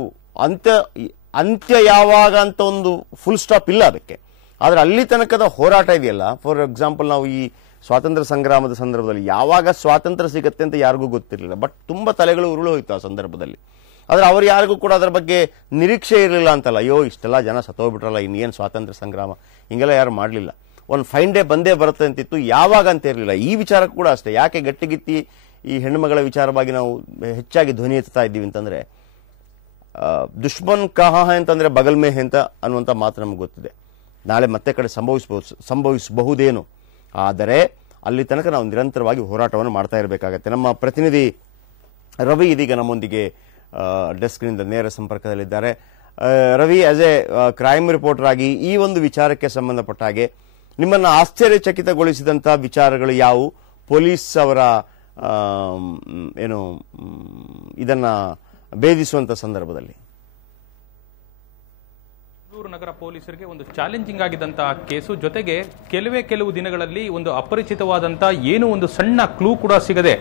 ಅಂತ್ಯ ಯಾವಾಗ ಅಂತ ಒಂದು ಫುಲ್ ಸ್ಟಾಪ್ ಇಲ್ಲ ಅದಕ್ಕೆ. ಆದರೆ ಅಲ್ಲಿ ತನಕದ ಹೋರಾಟ ಇದೆಯಲ್ಲ, ಫಾರ್ ಎಕ್ಸಾಂಪಲ್ ನಾವು ಈ ಸ್ವಾತಂತ್ರ್ಯ ಸಂಗ್ರಾಮದ ಸಂದರ್ಭದಲ್ಲಿ ಯಾವಾಗ ಸ್ವಾತಂತ್ರ್ಯ ಸಿಗುತ್ತೆ ಅಂತ ಯಾರಿಗೂ ಗೊತ್ತಿರಲಿಲ್ಲ, ಬಟ್ ತುಂಬ ತಲೆಗಳು ಉರುಳು ಹೋಯ್ತು ಆ ಸಂದರ್ಭದಲ್ಲಿ. ಆದರೆ ಅವರು ಯಾರಿಗೂ ಕೂಡ ಅದರ ಬಗ್ಗೆ ನಿರೀಕ್ಷೆ ಇರಲಿಲ್ಲ ಅಂತಲ್ಲ, ಅಯ್ಯೋ ಇಷ್ಟೆಲ್ಲ ಜನ ಸತ್ತೋಗ್ಬಿಟ್ರಲ್ಲ, ಇನ್ನೇನು ಸ್ವಾತಂತ್ರ್ಯ ಸಂಗ್ರಾಮ, ಹಿಂಗೆಲ್ಲ ಯಾರು ಮಾಡಲಿಲ್ಲ. ಒಂದು ಫೈನ್ ಡೇ ಬಂದೇ ಬರುತ್ತೆ ಅಂತಿತ್ತು, ಯಾವಾಗ ಅಂತ ಇರಲಿಲ್ಲ. ಈ ವಿಚಾರ ಕೂಡ ಅಷ್ಟೇ. ಯಾಕೆ ಗಟ್ಟಿಗಿತ್ತಿ ಈ ಹೆಣ್ಣುಮಗಳ ವಿಚಾರವಾಗಿ ನಾವು ಹೆಚ್ಚಾಗಿ ಧ್ವನಿ ಎತ್ತಾ ಇದ್ದೀವಿ ಅಂತಂದ್ರೆ, ದುಶ್ಮನ್ ಕಹಾ ಹೈ ಅಂತಂದ್ರೆ ಬಗಲ್ ಮೇ ಹೈ ಅಂತ ಅನ್ನುವಂಥ ಮಾತು ನಮ್ಗೆ ಗೊತ್ತಿದೆ. ನಾಳೆ ಮತ್ತೆ ಕಡೆ ಸಂಭವಿಸಬಹುದೇನು. ಆದರೆ ಅಲ್ಲಿ ತನಕ ನಾವು ನಿರಂತರವಾಗಿ ಹೋರಾಟವನ್ನು ಮಾಡ್ತಾ ಇರಬೇಕಾಗತ್ತೆ. ನಮ್ಮ ಪ್ರತಿನಿಧಿ ರವಿ ಇದೀಗ ನಮ್ಮೊಂದಿಗೆ ಡೆಸ್ಕ್ನಿಂದ ನೇರ ಸಂಪರ್ಕದಲ್ಲಿದ್ದಾರೆ. Ravi, as A crime reporter ಆಗಿ ಈ ಒಂದು ವಿಚಾರಕ್ಕೆ ಸಂಬಂಧಪಟ್ಟ ಹಾಗೆ ನಿಮ್ಮನ್ನು ಆಶ್ಚರ್ಯಚಕಿತಗೊಳಿಸಿದಂತಹ ವಿಚಾರಗಳು ಯಾವುವು? ಪೊಲೀಸ್ ಅವರ ಇದನ್ನ ಭೇದಿಸುವಂತ ಸಂದರ್ಭದಲ್ಲಿ ನಗರ ಪೊಲೀಸರಿಗೆ ಒಂದು ಚಾಲೆಂಜಿಂಗ್ ಆಗಿದ್ದಂತಹ ಕೇಸು, ಜೊತೆಗೆ ಕೆಲವು ದಿನಗಳಲ್ಲಿ ಒಂದು ಅಪರಿಚಿತವಾದಂತಹ ಏನು ಒಂದು ಸಣ್ಣ ಕ್ಲೂ ಕೂಡ ಸಿಗದೆ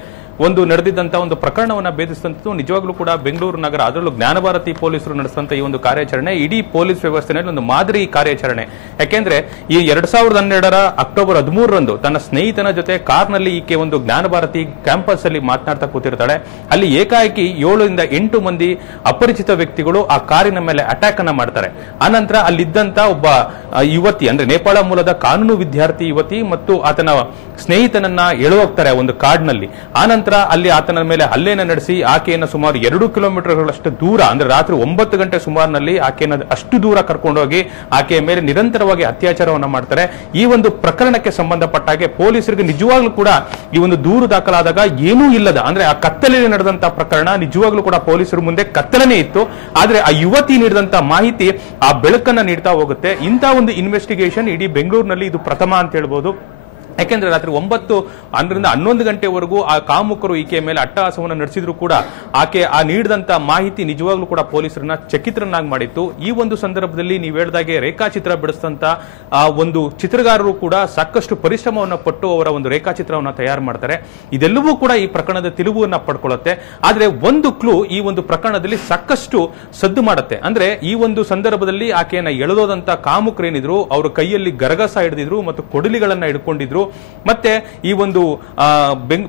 ಒಂದು ನಡೆದಿದ್ದಂತಹ ಒಂದು ಪ್ರಕರಣವನ್ನ ಭೇದಿಸಿದಂಥದ್ದು ನಿಜವಾಗ್ಲೂ ಕೂಡ ಬೆಂಗಳೂರು ನಗರ, ಅದರಲ್ಲೂ ಜ್ಞಾನಭಾರತಿ ಪೊಲೀಸರು ನಡೆಸಿದಂತ ಈ ಒಂದು ಕಾರ್ಯಾಚರಣೆ ಇಡೀ ಪೊಲೀಸ್ ವ್ಯವಸ್ಥೆಯಲ್ಲಿ ಒಂದು ಮಾದರಿ ಕಾರ್ಯಾಚರಣೆ. ಯಾಕೆಂದ್ರೆ ಈ 2012 ಅಕ್ಟೋಬರ್ 13 ತನ್ನ ಸ್ನೇಹಿತನ ಜೊತೆ ಕಾರ್ನಲ್ಲಿ ಈಕೆ ಒಂದು ಜ್ಞಾನಭಾರತಿ ಕ್ಯಾಂಪಸ್ ಅಲ್ಲಿ ಮಾತನಾಡ್ತಾ ಕೂತಿರ್ತಾಳೆ. ಅಲ್ಲಿ ಏಕಾಏಕಿ 7 ರಿಂದ 8 ಮಂದಿ ಅಪರಿಚಿತ ವ್ಯಕ್ತಿಗಳು ಆ ಕಾರಿನ ಮೇಲೆ ಅಟ್ಯಾಕ್ ಅನ್ನ ಮಾಡ್ತಾರೆ. ಆನಂತರ ಅಲ್ಲಿದ್ದಂತ ಒಬ್ಬ ಯುವತಿ, ಅಂದ್ರೆ ನೇಪಾಳ ಮೂಲದ ಕಾನೂನು ವಿದ್ಯಾರ್ಥಿ ಯುವತಿ ಮತ್ತು ಆತನ ಸ್ನೇಹಿತನನ್ನ ಎಳೆದೋಗ್ತಾರೆ ಒಂದು ಕಾಡ್ನಲ್ಲಿ. ಆನಂತರ ಅಲ್ಲಿ ಆತನ ಮೇಲೆ ಹಲ್ಲೆಯನ್ನು ನಡೆಸಿ ಆಕೆಯನ್ನು ಸುಮಾರು 2 ಕಿಲೋಮೀಟರ್ಗಳಷ್ಟು ದೂರ, ಅಂದ್ರೆ ರಾತ್ರಿ 9 ಗಂಟೆ ಸುಮಾರಿನಲ್ಲಿ ಆಕೆಯನ್ನು ಅಷ್ಟು ದೂರ ಕರ್ಕೊಂಡೋಗಿ ಆಕೆಯ ಮೇಲೆ ನಿರಂತರವಾಗಿ ಅತ್ಯಾಚಾರವನ್ನ ಮಾಡ್ತಾರೆ. ಈ ಒಂದು ಪ್ರಕರಣಕ್ಕೆ ಸಂಬಂಧಪಟ್ಟ ಹಾಗೆ ಪೊಲೀಸರಿಗೆ ನಿಜವಾಗ್ಲೂ ಕೂಡ ಈ ಒಂದು ದೂರು ದಾಖಲಾದಾಗ ಏನೂ ಇಲ್ಲದ, ಅಂದ್ರೆ ಆ ಕತ್ತಲೆಯಲ್ಲಿ ನಡೆದಂತಹ ಪ್ರಕರಣ ನಿಜವಾಗ್ಲೂ ಕೂಡ ಪೊಲೀಸರ ಮುಂದೆ ಕತ್ತಲನೇ ಇತ್ತು. ಆದ್ರೆ ಆ ಯುವತಿ ನೀಡಿದಂತಹ ಮಾಹಿತಿ ಆ ಬೆಳಕನ್ನ ನೀಡ್ತಾ ಹೋಗುತ್ತೆ. ಇಂಥ ಒಂದು ಇನ್ವೆಸ್ಟಿಗೇಷನ್ ಇಡೀ ಬೆಂಗಳೂರಿನಲ್ಲಿ ಇದು ಪ್ರಥಮ ಅಂತ ಹೇಳ್ಬೋದು. ಯಾಕೆಂದ್ರೆ ರಾತ್ರಿ 9 ರಿಂದ 11 ಗಂಟೆವರೆಗೂ ಆ ಕಾಮುಕರು ಈಕೆಯ ಮೇಲೆ ಅಟ್ಟಹಾಸವನ್ನು ನಡೆಸಿದ್ರು ಕೂಡ ಆಕೆ ಆ ನೀಡಿದಂತ ಮಾಹಿತಿ ನಿಜವಾಗ್ಲೂ ಕೂಡ ಪೊಲೀಸರನ್ನ ಚಕಿತ್ರನಾಗಿ ಮಾಡಿತ್ತು. ಈ ಒಂದು ಸಂದರ್ಭದಲ್ಲಿ ನೀವು ಹೇಳಿದಾಗೆ ರೇಖಾಚಿತ್ರ ಬಿಡಿಸಿದಂತ ಒಂದು ಚಿತ್ರಗಾರರು ಕೂಡ ಸಾಕಷ್ಟು ಪರಿಶ್ರಮವನ್ನು ಪಟ್ಟು ಅವರ ಒಂದು ರೇಖಾಚಿತ್ರವನ್ನು ತಯಾರು ಮಾಡ್ತಾರೆ. ಇದೆಲ್ಲವೂ ಕೂಡ ಈ ಪ್ರಕರಣದ ತಿರುವನ್ನ ಪಡ್ಕೊಳ್ಳುತ್ತೆ. ಆದ್ರೆ ಒಂದು ಕ್ಲೂ ಈ ಒಂದು ಪ್ರಕರಣದಲ್ಲಿ ಸಾಕಷ್ಟು ಸದ್ದು ಮಾಡುತ್ತೆ. ಅಂದ್ರೆ ಈ ಒಂದು ಸಂದರ್ಭದಲ್ಲಿ ಆಕೆಯನ್ನ ಎಳೆದೋದಂತ ಕಾಮುಕರೇನಿದ್ರು ಅವರು ಕೈಯಲ್ಲಿ ಗರಗಸ ಹಿಡಿದಿದ್ರು ಮತ್ತು ಕೊಡಲಿಗಳನ್ನ ಹಿಡ್ಕೊಂಡಿದ್ರು. ಮತ್ತೆ ಈ ಒಂದು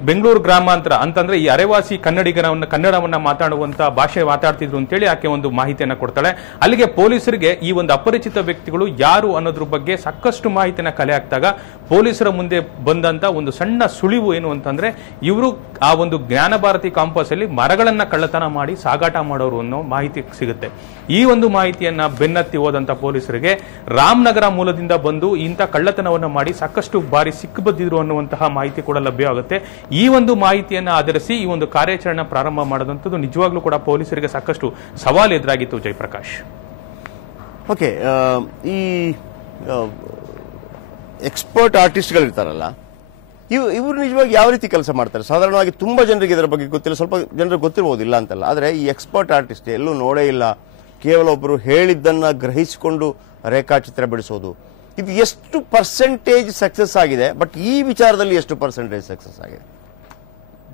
ಬೆಂಗಳೂರು ಗ್ರಾಮಾಂತರ ಅಂತಂದ್ರೆ ಈ ಅರೆವಾಸಿ ಕನ್ನಡವನ್ನ ಮಾತಾಡುವಂತ ಭಾಷೆ ಮಾತಾಡ್ತಿದ್ರು ಅಂತೇಳಿ ಆಕೆ ಒಂದು ಮಾಹಿತಿಯನ್ನ ಕೊಡ್ತಾಳೆ. ಅಲ್ಲಿಗೆ ಪೊಲೀಸರಿಗೆ ಈ ಒಂದು ಅಪರಿಚಿತ ವ್ಯಕ್ತಿಗಳು ಯಾರು ಅನ್ನೋದ್ರ ಬಗ್ಗೆ ಸಾಕಷ್ಟು ಮಾಹಿತಿಯನ್ನ ಕಲೆ ಹಾಕಿದಾಗ ಪೊಲೀಸರ ಮುಂದೆ ಬಂದಂತ ಒಂದು ಸಣ್ಣ ಸುಳಿವು ಏನು ಅಂತಂದ್ರೆ, ಇವರು ಆ ಒಂದು ಜ್ಞಾನಭಾರತಿ ಕಾಂಪಸ್ ಅಲ್ಲಿ ಮರಗಳನ್ನ ಕಳ್ಳತನ ಮಾಡಿ ಸಾಗಾಟ ಮಾಡೋರು ಅನ್ನೋ ಮಾಹಿತಿ ಸಿಗುತ್ತೆ. ಈ ಒಂದು ಮಾಹಿತಿಯನ್ನ ಬೆನ್ನತ್ತಿ ಹೋದಂತ ಪೊಲೀಸರಿಗೆ ರಾಮನಗರ ಮೂಲದಿಂದ ಬಂದು ಇಂಥ ಕಳ್ಳತನವನ್ನ ಮಾಡಿ ಸಾಕಷ್ಟು ಬಾರಿ ಸಿಕ್ಕಬದ್ದಿದ್ರು ಅನ್ನುವಂತಹ ಮಾಹಿತಿ ಕೂಡ ಲಭ್ಯವಾಗುತ್ತೆ. ಈ ಒಂದು ಮಾಹಿತಿಯನ್ನ ಆಧರಿಸಿ ಈ ಒಂದು ಕಾರ್ಯಾಚರಣೆ ಪ್ರಾರಂಭ ಮಾಡಿದಂಥದ್ದು ನಿಜವಾಗ್ಲೂ ಕೂಡ ಪೊಲೀಸರಿಗೆ ಸಾಕಷ್ಟು ಸವಾಲು ಎದುರಾಗಿತ್ತು. ಜಯಪ್ರಕಾಶ್, ಓಕೆ, ಈ ಎಕ್ಸ್ಪರ್ಟ್ ಆರ್ಟಿಸ್ಟ್ಗಳು ಇರ್ತಾರಲ್ಲ, ಇವರು ನಿಜವಾಗಿ ಯಾವ ರೀತಿ ಕೆಲಸ ಮಾಡ್ತಾರೆ? ಸಾಧಾರಣವಾಗಿ ತುಂಬಾ ಜನರಿಗೆ ಇದರ ಬಗ್ಗೆ ಗೊತ್ತಿಲ್ಲ, ಸ್ವಲ್ಪ ಜನರಿಗೆ ಗೊತ್ತಿರಬಹುದಿಲ್ಲ ಅಂತಲ್ಲ. ಆದರೆ ಈ ಎಕ್ಸ್ಪರ್ಟ್ ಆರ್ಟಿಸ್ಟ್ ಎಲ್ಲೂ ನೋಡೇ ಇಲ್ಲ, ಕೇವಲ ಒಬ್ಬರು ಹೇಳಿದ್ದನ್ನ ಗ್ರಹಿಸಿಕೊಂಡು ರೇಖಾಚಿತ್ರ ಬಿಡಿಸೋದು, ಇದು ಎಷ್ಟು ಪರ್ಸೆಂಟೇಜ್ ಸಕ್ಸಸ್ ಆಗಿದೆ? ಬಟ್ ಈ ವಿಚಾರದಲ್ಲಿ ಎಷ್ಟು ಪರ್ಸೆಂಟೇಜ್ ಸಕ್ಸಸ್ ಆಗಿದೆ?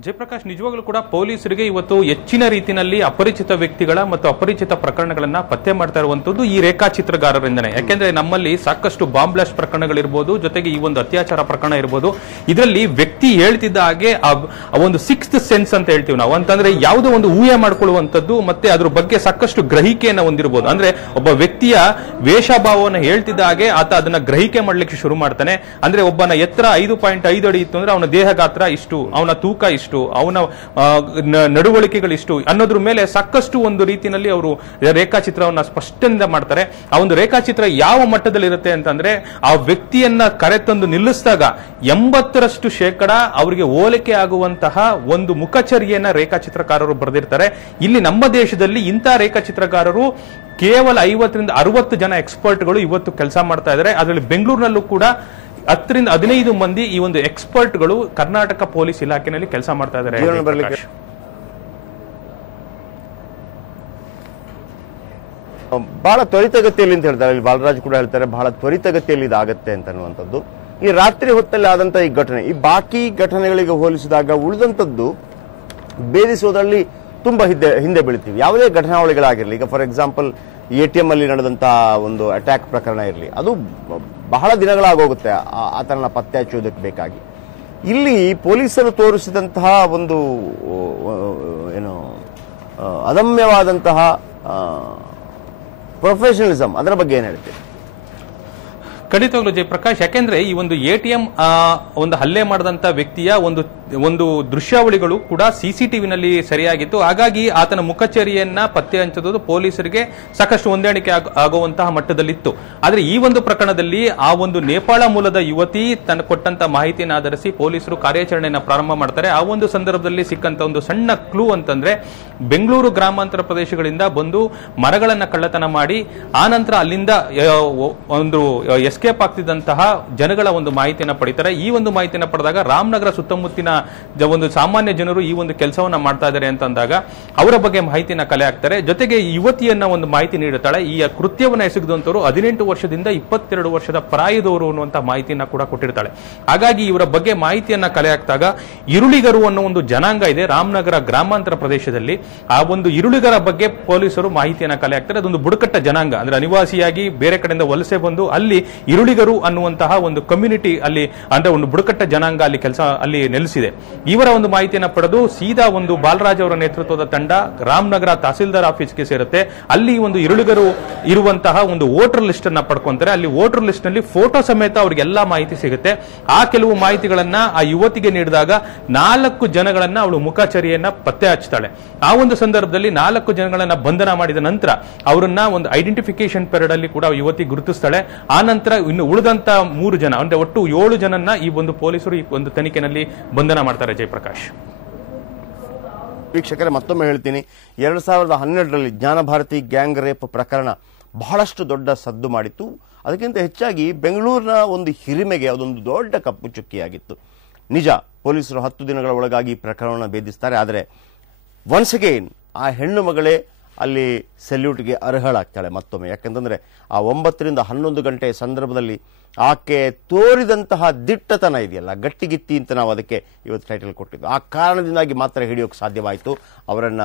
ಜಯಪ್ರಕಾಶ್, ನಿಜವಾಗ್ಲೂ ಕೂಡ ಪೊಲೀಸರಿಗೆ ಇವತ್ತು ಹೆಚ್ಚಿನ ರೀತಿಯಲ್ಲಿ ಅಪರಿಚಿತ ವ್ಯಕ್ತಿಗಳ ಮತ್ತು ಅಪರಿಚಿತ ಪ್ರಕರಣಗಳನ್ನ ಪತ್ತೆ ಮಾಡ್ತಾ ಇರುವಂತದ್ದು ಈ ರೇಖಾಚಿತ್ರಗಾರರಿಂದನೇ. ಯಾಕೆಂದ್ರೆ ನಮ್ಮಲ್ಲಿ ಸಾಕಷ್ಟು ಬಾಂಬ್ ಬ್ಲಾಸ್ಟ್ ಪ್ರಕರಣಗಳಿರ್ಬೋದು, ಜೊತೆಗೆ ಈ ಒಂದು ಅತ್ಯಾಚಾರ ಪ್ರಕರಣ ಇರ್ಬೋದು, ಇದರಲ್ಲಿ ವ್ಯಕ್ತಿ ಹೇಳ್ತಿದ್ದ ಹಾಗೆ ಒಂದು 6th ಸೆನ್ಸ್ ಅಂತ ಹೇಳ್ತೀವಿ ನಾವು, ಅಂತಂದ್ರೆ ಯಾವುದೋ ಒಂದು ಊಹೆ ಮಾಡ್ಕೊಳ್ಳುವಂತದ್ದು ಮತ್ತೆ ಅದ್ರ ಬಗ್ಗೆ ಸಾಕಷ್ಟು ಗ್ರಹಿಕೆಯನ್ನ ಹೊಂದಿರಬಹುದು. ಅಂದ್ರೆ ಒಬ್ಬ ವ್ಯಕ್ತಿಯ ವೇಷಭಾವವನ್ನು ಹೇಳ್ತಿದ್ದ ಹಾಗೆ ಆತ ಅದನ್ನ ಗ್ರಹಿಕೆ ಮಾಡ್ಲಿಕ್ಕೆ ಶುರು ಮಾಡ್ತಾನೆ. ಅಂದ್ರೆ ಒಬ್ಬನ ಎತ್ತರ 5.5 ಅಡಿ ಇತ್ತು ಅಂದ್ರೆ ಅವನ ದೇಹ ಗಾತ್ರ ಇಷ್ಟು, ಅವನ ತೂಕ ಇಷ್ಟು, ಇಷ್ಟು, ಅವನ ನಡವಳಿಕೆಗಳಿಷ್ಟು ಅನ್ನೋದ್ರ ಮೇಲೆ ಸಾಕಷ್ಟು ಒಂದು ರೀತಿಯಲ್ಲಿ ಅವರು ರೇಖಾಚಿತ್ರವನ್ನ ಸ್ಪಷ್ಟದಿಂದ ಮಾಡ್ತಾರೆ. ಆ ಒಂದು ರೇಖಾಚಿತ್ರ ಯಾವ ಮಟ್ಟದಲ್ಲಿ ಇರುತ್ತೆ ಅಂತಂದ್ರೆ, ಆ ವ್ಯಕ್ತಿಯನ್ನ ಕರೆತಂದು ನಿಲ್ಲಿಸಿದಾಗ 80% ಅವರಿಗೆ ಹೋಲಿಕೆ ಆಗುವಂತಹ ಒಂದು ಮುಖಚರ್ಯೆಯನ್ನ ರೇಖಾಚಿತ್ರಕಾರರು ಬರೆದಿರ್ತಾರೆ. ಇಲ್ಲಿ ನಮ್ಮ ದೇಶದಲ್ಲಿ ಇಂಥ ರೇಖಾಚಿತ್ರಕಾರರು ಕೇವಲ 50 ರಿಂದ 60 ಜನ ಎಕ್ಸ್ಪರ್ಟ್ಗಳು ಇವತ್ತು ಕೆಲಸ ಮಾಡ್ತಾ ಇದ್ದಾರೆ. ಅದರಲ್ಲಿ ಬೆಂಗಳೂರಿನಲ್ಲೂ ಕೂಡ 10 ರಿಂದ 15 ಮಂದಿ ಈ ಒಂದು ಎಕ್ಸ್ಪರ್ಟ್ಗಳು ಕರ್ನಾಟಕ ಪೊಲೀಸ್ ಇಲಾಖೆಯಲ್ಲಿ ಕೆಲಸ ಮಾಡ್ತಾ ಇದ್ದಾರೆ. ಬಹಳ ತ್ವರಿತಗತಿಯಲ್ಲಿ ಅಂತ ಹೇಳ್ತಾರೆ, ಇಲ್ಲಿ ಬಾಲರಾಜ್ ಕೂಡ ಹೇಳ್ತಾರೆ ಬಹಳ ತ್ವರಿತಗತಿಯಲ್ಲಿ ಇದಾಗತ್ತೆ ಅಂತ ಅನ್ನುವಂಥದ್ದು. ಈ ರಾತ್ರಿ ಹೊತ್ತಲ್ಲಿ ಆದಂತ ಈ ಘಟನೆ, ಈ ಬಾಕಿ ಘಟನೆಗಳಿಗೆ ಹೋಲಿಸಿದಾಗ ಉಳಿದಂಥದ್ದು ಭೇದಿಸೋದ್ರಲ್ಲಿ ತುಂಬಾ ಹಿಂದೆ ಬೀಳ್ತೀವಿ. ಯಾವುದೇ ಘಟನಾವಳಿಗಳಾಗಿರಲಿ, ಈಗ ಫಾರ್ ಎಕ್ಸಾಂಪಲ್ ATM ಅಲ್ಲಿ ನಡೆದಂತಹ ಒಂದು ಅಟ್ಯಾಕ್ ಪ್ರಕರಣ ಇರಲಿ, ಅದು ಬಹಳ ದಿನಗಳಾಗೋಗುತ್ತೆ ಆತನ ಪತ್ತೆ ಹಚ್ಚೋದಕ್ಕೆ ಬೇಕಾಗಿ. ಇಲ್ಲಿ ಪೊಲೀಸರು ತೋರಿಸಿದಂತಹ ಒಂದು ಏನು ಅದಮ್ಯವಾದಂತಹ ಪ್ರೊಫೆಷನಲಿಸಂ, ಅದರ ಬಗ್ಗೆ ಏನ್ ಹೇಳ್ತೀವಿ? ಖಂಡಿತವಾಗ್ಲೂ ಜಯಪ್ರಕಾಶ್, ಯಾಕೆಂದ್ರೆ ಈ ಒಂದು ATM ಒಂದು ಹಲ್ಲೆ ಮಾಡಿದಂತ ವ್ಯಕ್ತಿಯ ಒಂದು ದೃಶ್ಯಾವಳಿಗಳು ಕೂಡ CCTVನಲ್ಲಿ ಸರಿಯಾಗಿತ್ತು. ಹಾಗಾಗಿ ಆತನ ಮುಖಚರ್ಯೆಯನ್ನ ಪತ್ತೆ ಹಚ್ಚೋದು ಪೊಲೀಸರಿಗೆ ಸಾಕಷ್ಟು ಹೊಂದಾಣಿಕೆ ಆಗುವಂತಹ ಮಟ್ಟದಲ್ಲಿತ್ತು. ಆದ್ರೆ ಈ ಒಂದು ಪ್ರಕರಣದಲ್ಲಿ ಆ ಒಂದು ನೇಪಾಳ ಮೂಲದ ಯುವತಿ ತನ್ನ ಕೊಟ್ಟಂತ ಮಾಹಿತಿಯನ್ನು ಆಧರಿಸಿ ಪೊಲೀಸರು ಕಾರ್ಯಾಚರಣೆಯನ್ನ ಪ್ರಾರಂಭ ಮಾಡ್ತಾರೆ. ಆ ಒಂದು ಸಂದರ್ಭದಲ್ಲಿ ಸಿಕ್ಕಂತ ಒಂದು ಸಣ್ಣ ಕ್ಲೂ ಅಂತಂದ್ರೆ, ಬೆಂಗಳೂರು ಗ್ರಾಮಾಂತರ ಪ್ರದೇಶಗಳಿಂದ ಬಂದು ಮರಗಳನ್ನ ಕಳ್ಳತನ ಮಾಡಿ ಆ ನಂತರ ಅಲ್ಲಿಂದ ಒಂದು ಎಸ್ಕೇಪ್ ಆಗ್ತಿದ್ದಂತಹ ಜನಗಳ ಒಂದು ಮಾಹಿತಿಯನ್ನು ಪಡಿತಾರೆ. ಈ ಒಂದು ಮಾಹಿತಿಯನ್ನು ಪಡೆದಾಗ ರಾಮನಗರ ಸುತ್ತಮುತ್ತಿನ ಒಂದು ಸಾಮಾನ್ಯ ಜನರು ಈ ಒಂದು ಕೆಲಸವನ್ನ ಮಾಡ್ತಾ ಇದ್ದಾರೆ ಅಂತ ಅಂದಾಗ ಅವರ ಬಗ್ಗೆ ಮಾಹಿತಿಯನ್ನ ಕಲೆ ಹಾಕ್ತಾರೆ. ಜೊತೆಗೆ ಯುವತಿಯನ್ನ ಒಂದು ಮಾಹಿತಿ ನೀಡುತ್ತಾಳೆ. ಈ ಕೃತ್ಯವನ್ನ ಎಸಗಿದಂತವರು 18 ವರ್ಷದಿಂದ 22 ವರ್ಷದ ಪ್ರಾಯದವರು ಅನ್ನುವಂತ ಮಾಹಿತಿಯನ್ನ ಕೂಡ ಕೊಟ್ಟಿರ್ತಾಳೆ. ಹಾಗಾಗಿ ಇವರ ಬಗ್ಗೆ ಮಾಹಿತಿಯನ್ನ ಕಲೆ ಹಾಕಿದಾಗ ಇರುಳಿಗರು ಅನ್ನೋ ಒಂದು ಜನಾಂಗ ಇದೆ ರಾಮನಗರ ಗ್ರಾಮಾಂತರ ಪ್ರದೇಶದಲ್ಲಿ. ಆ ಒಂದು ಇರುಳಿಗರ ಬಗ್ಗೆ ಪೊಲೀಸರು ಮಾಹಿತಿಯನ್ನ ಕಲೆ ಹಾಕ್ತಾರೆ. ಅದೊಂದು ಬುಡಕಟ್ಟ ಜನಾಂಗ, ಅಂದ್ರೆ ಅನಿವಾಸಿಯಾಗಿ ಬೇರೆ ಕಡೆಯಿಂದ ವಲಸೆ ಬಂದು ಅಲ್ಲಿ ಇರುಳಿಗರು ಅನ್ನುವಂತಹ ಒಂದು ಕಮ್ಯುನಿಟಿ ಅಲ್ಲಿ, ಅಂದ್ರೆ ಒಂದು ಬುಡಕಟ್ಟ ಜನಾಂಗ ಅಲ್ಲಿ ನೆಲೆಸಿದೆ. ಇವರ ಒಂದು ಮಾಹಿತಿಯನ್ನು ಪಡೆದು ಸೀದಾ ಒಂದು ಬಾಲರಾಜ್ ಅವರ ನೇತೃತ್ವದ ತಂಡ ರಾಮನಗರ ತಹಸೀಲ್ದಾರ್ ಆಫೀಸ್ಗೆ ಸೇರುತ್ತೆ. ಅಲ್ಲಿ ಒಂದು ಇರುಳಿಗರು ಇರುವಂತಹ ಒಂದು ವೋಟರ್ ಲಿಸ್ಟ್ ಅನ್ನ ಪಡ್ಕೊಂತಾರೆ. ಅಲ್ಲಿ ವೋಟರ್ ಲಿಸ್ಟ್ ನಲ್ಲಿ ಫೋಟೋ ಸಮೇತ ಅವ್ರಿಗೆ ಎಲ್ಲಾ ಮಾಹಿತಿ ಸಿಗುತ್ತೆ. ಆ ಕೆಲವು ಮಾಹಿತಿಗಳನ್ನ ಆ ಯುವತಿಗೆ ನೀಡಿದಾಗ 4 ಜನಗಳನ್ನ ಅವಳು ಮುಖಚರ್ಯೆಯನ್ನ ಪತ್ತೆ ಹಚ್ಚುತ್ತಾಳೆ. ಆ ಒಂದು ಸಂದರ್ಭದಲ್ಲಿ 4 ಜನಗಳನ್ನ ಬಂಧನ ಮಾಡಿದ ನಂತರ ಅವರನ್ನ ಒಂದು ಐಡೆಂಟಿಫಿಕೇಶನ್ ಪೀರಿಯಡ್ ಅಲ್ಲಿ ಕೂಡ ಯುವತಿ ಗುರುತಿಸ್ತಾಳೆ. ಆ ನಂತರ ಇನ್ನು ಉಳಿದಂತ 3 ಜನ, ಅಂದ್ರೆ ಒಟ್ಟು 7 ಜನನ್ನ ಈ ಒಂದು ಪೊಲೀಸರು ಈ ಒಂದು ತನಿಖೆನಲ್ಲಿ ಬಂಧನ ಮಾಡ್ತಾರೆ. ಜಯಪ್ರಕಾಶ್, ವೀಕ್ಷಕರೇ ಮತ್ತೊಮ್ಮೆ ಹೇಳ್ತೀನಿ, 2012ರಲ್ಲಿ ಜ್ಞಾನಭಾರತಿ ಗ್ಯಾಂಗ್ ರೇಪ್ ಪ್ರಕರಣ ಬಹಳಷ್ಟು ದೊಡ್ಡ ಸದ್ದು ಮಾಡಿತ್ತು. ಅದಕ್ಕಿಂತ ಹೆಚ್ಚಾಗಿ ಬೆಂಗಳೂರಿನ ಒಂದು ಹಿರಿಮೆಗೆ ಅದೊಂದು ದೊಡ್ಡ ಕಪ್ಪು ಚುಕ್ಕಿಯಾಗಿತ್ತು. ನಿಜ, ಪೊಲೀಸರು 10 ದಿನಗಳ ಒಳಗಾಗಿ ಪ್ರಕರಣವನ್ನು ಭೇದಿಸ್ತಾರೆ. ಆದರೆ ಒನ್ಸ್ ಅಗೈನ್ ಆ ಹೆಣ್ಣು ಮಗಳೇ ಅಲ್ಲಿ ಸೆಲ್ಯೂಟ್ಗೆ ಅರ್ಹಳಾಗ್ತಾಳೆ ಮತ್ತೊಮ್ಮೆ. ಯಾಕಂತಂದ್ರೆ ಆ 9 ರಿಂದ 11 ಗಂಟೆ ಸಂದರ್ಭದಲ್ಲಿ ಆಕೆ ತೋರಿದಂತಹ ದಿಟ್ಟತನ ಇದೆಯಲ್ಲ, ಗಟ್ಟಿಗಿತ್ತಿ ಅಂತ ನಾವು ಅದಕ್ಕೆ ಇವತ್ತು ಟೈಟಲ್ ಕೊಟ್ಟಿದ್ದು. ಆ ಕಾರಣದಿಂದಾಗಿ ಮಾತ್ರ ಹಿಡಿಯೋಕೆ ಸಾಧ್ಯವಾಯಿತು, ಅವರನ್ನ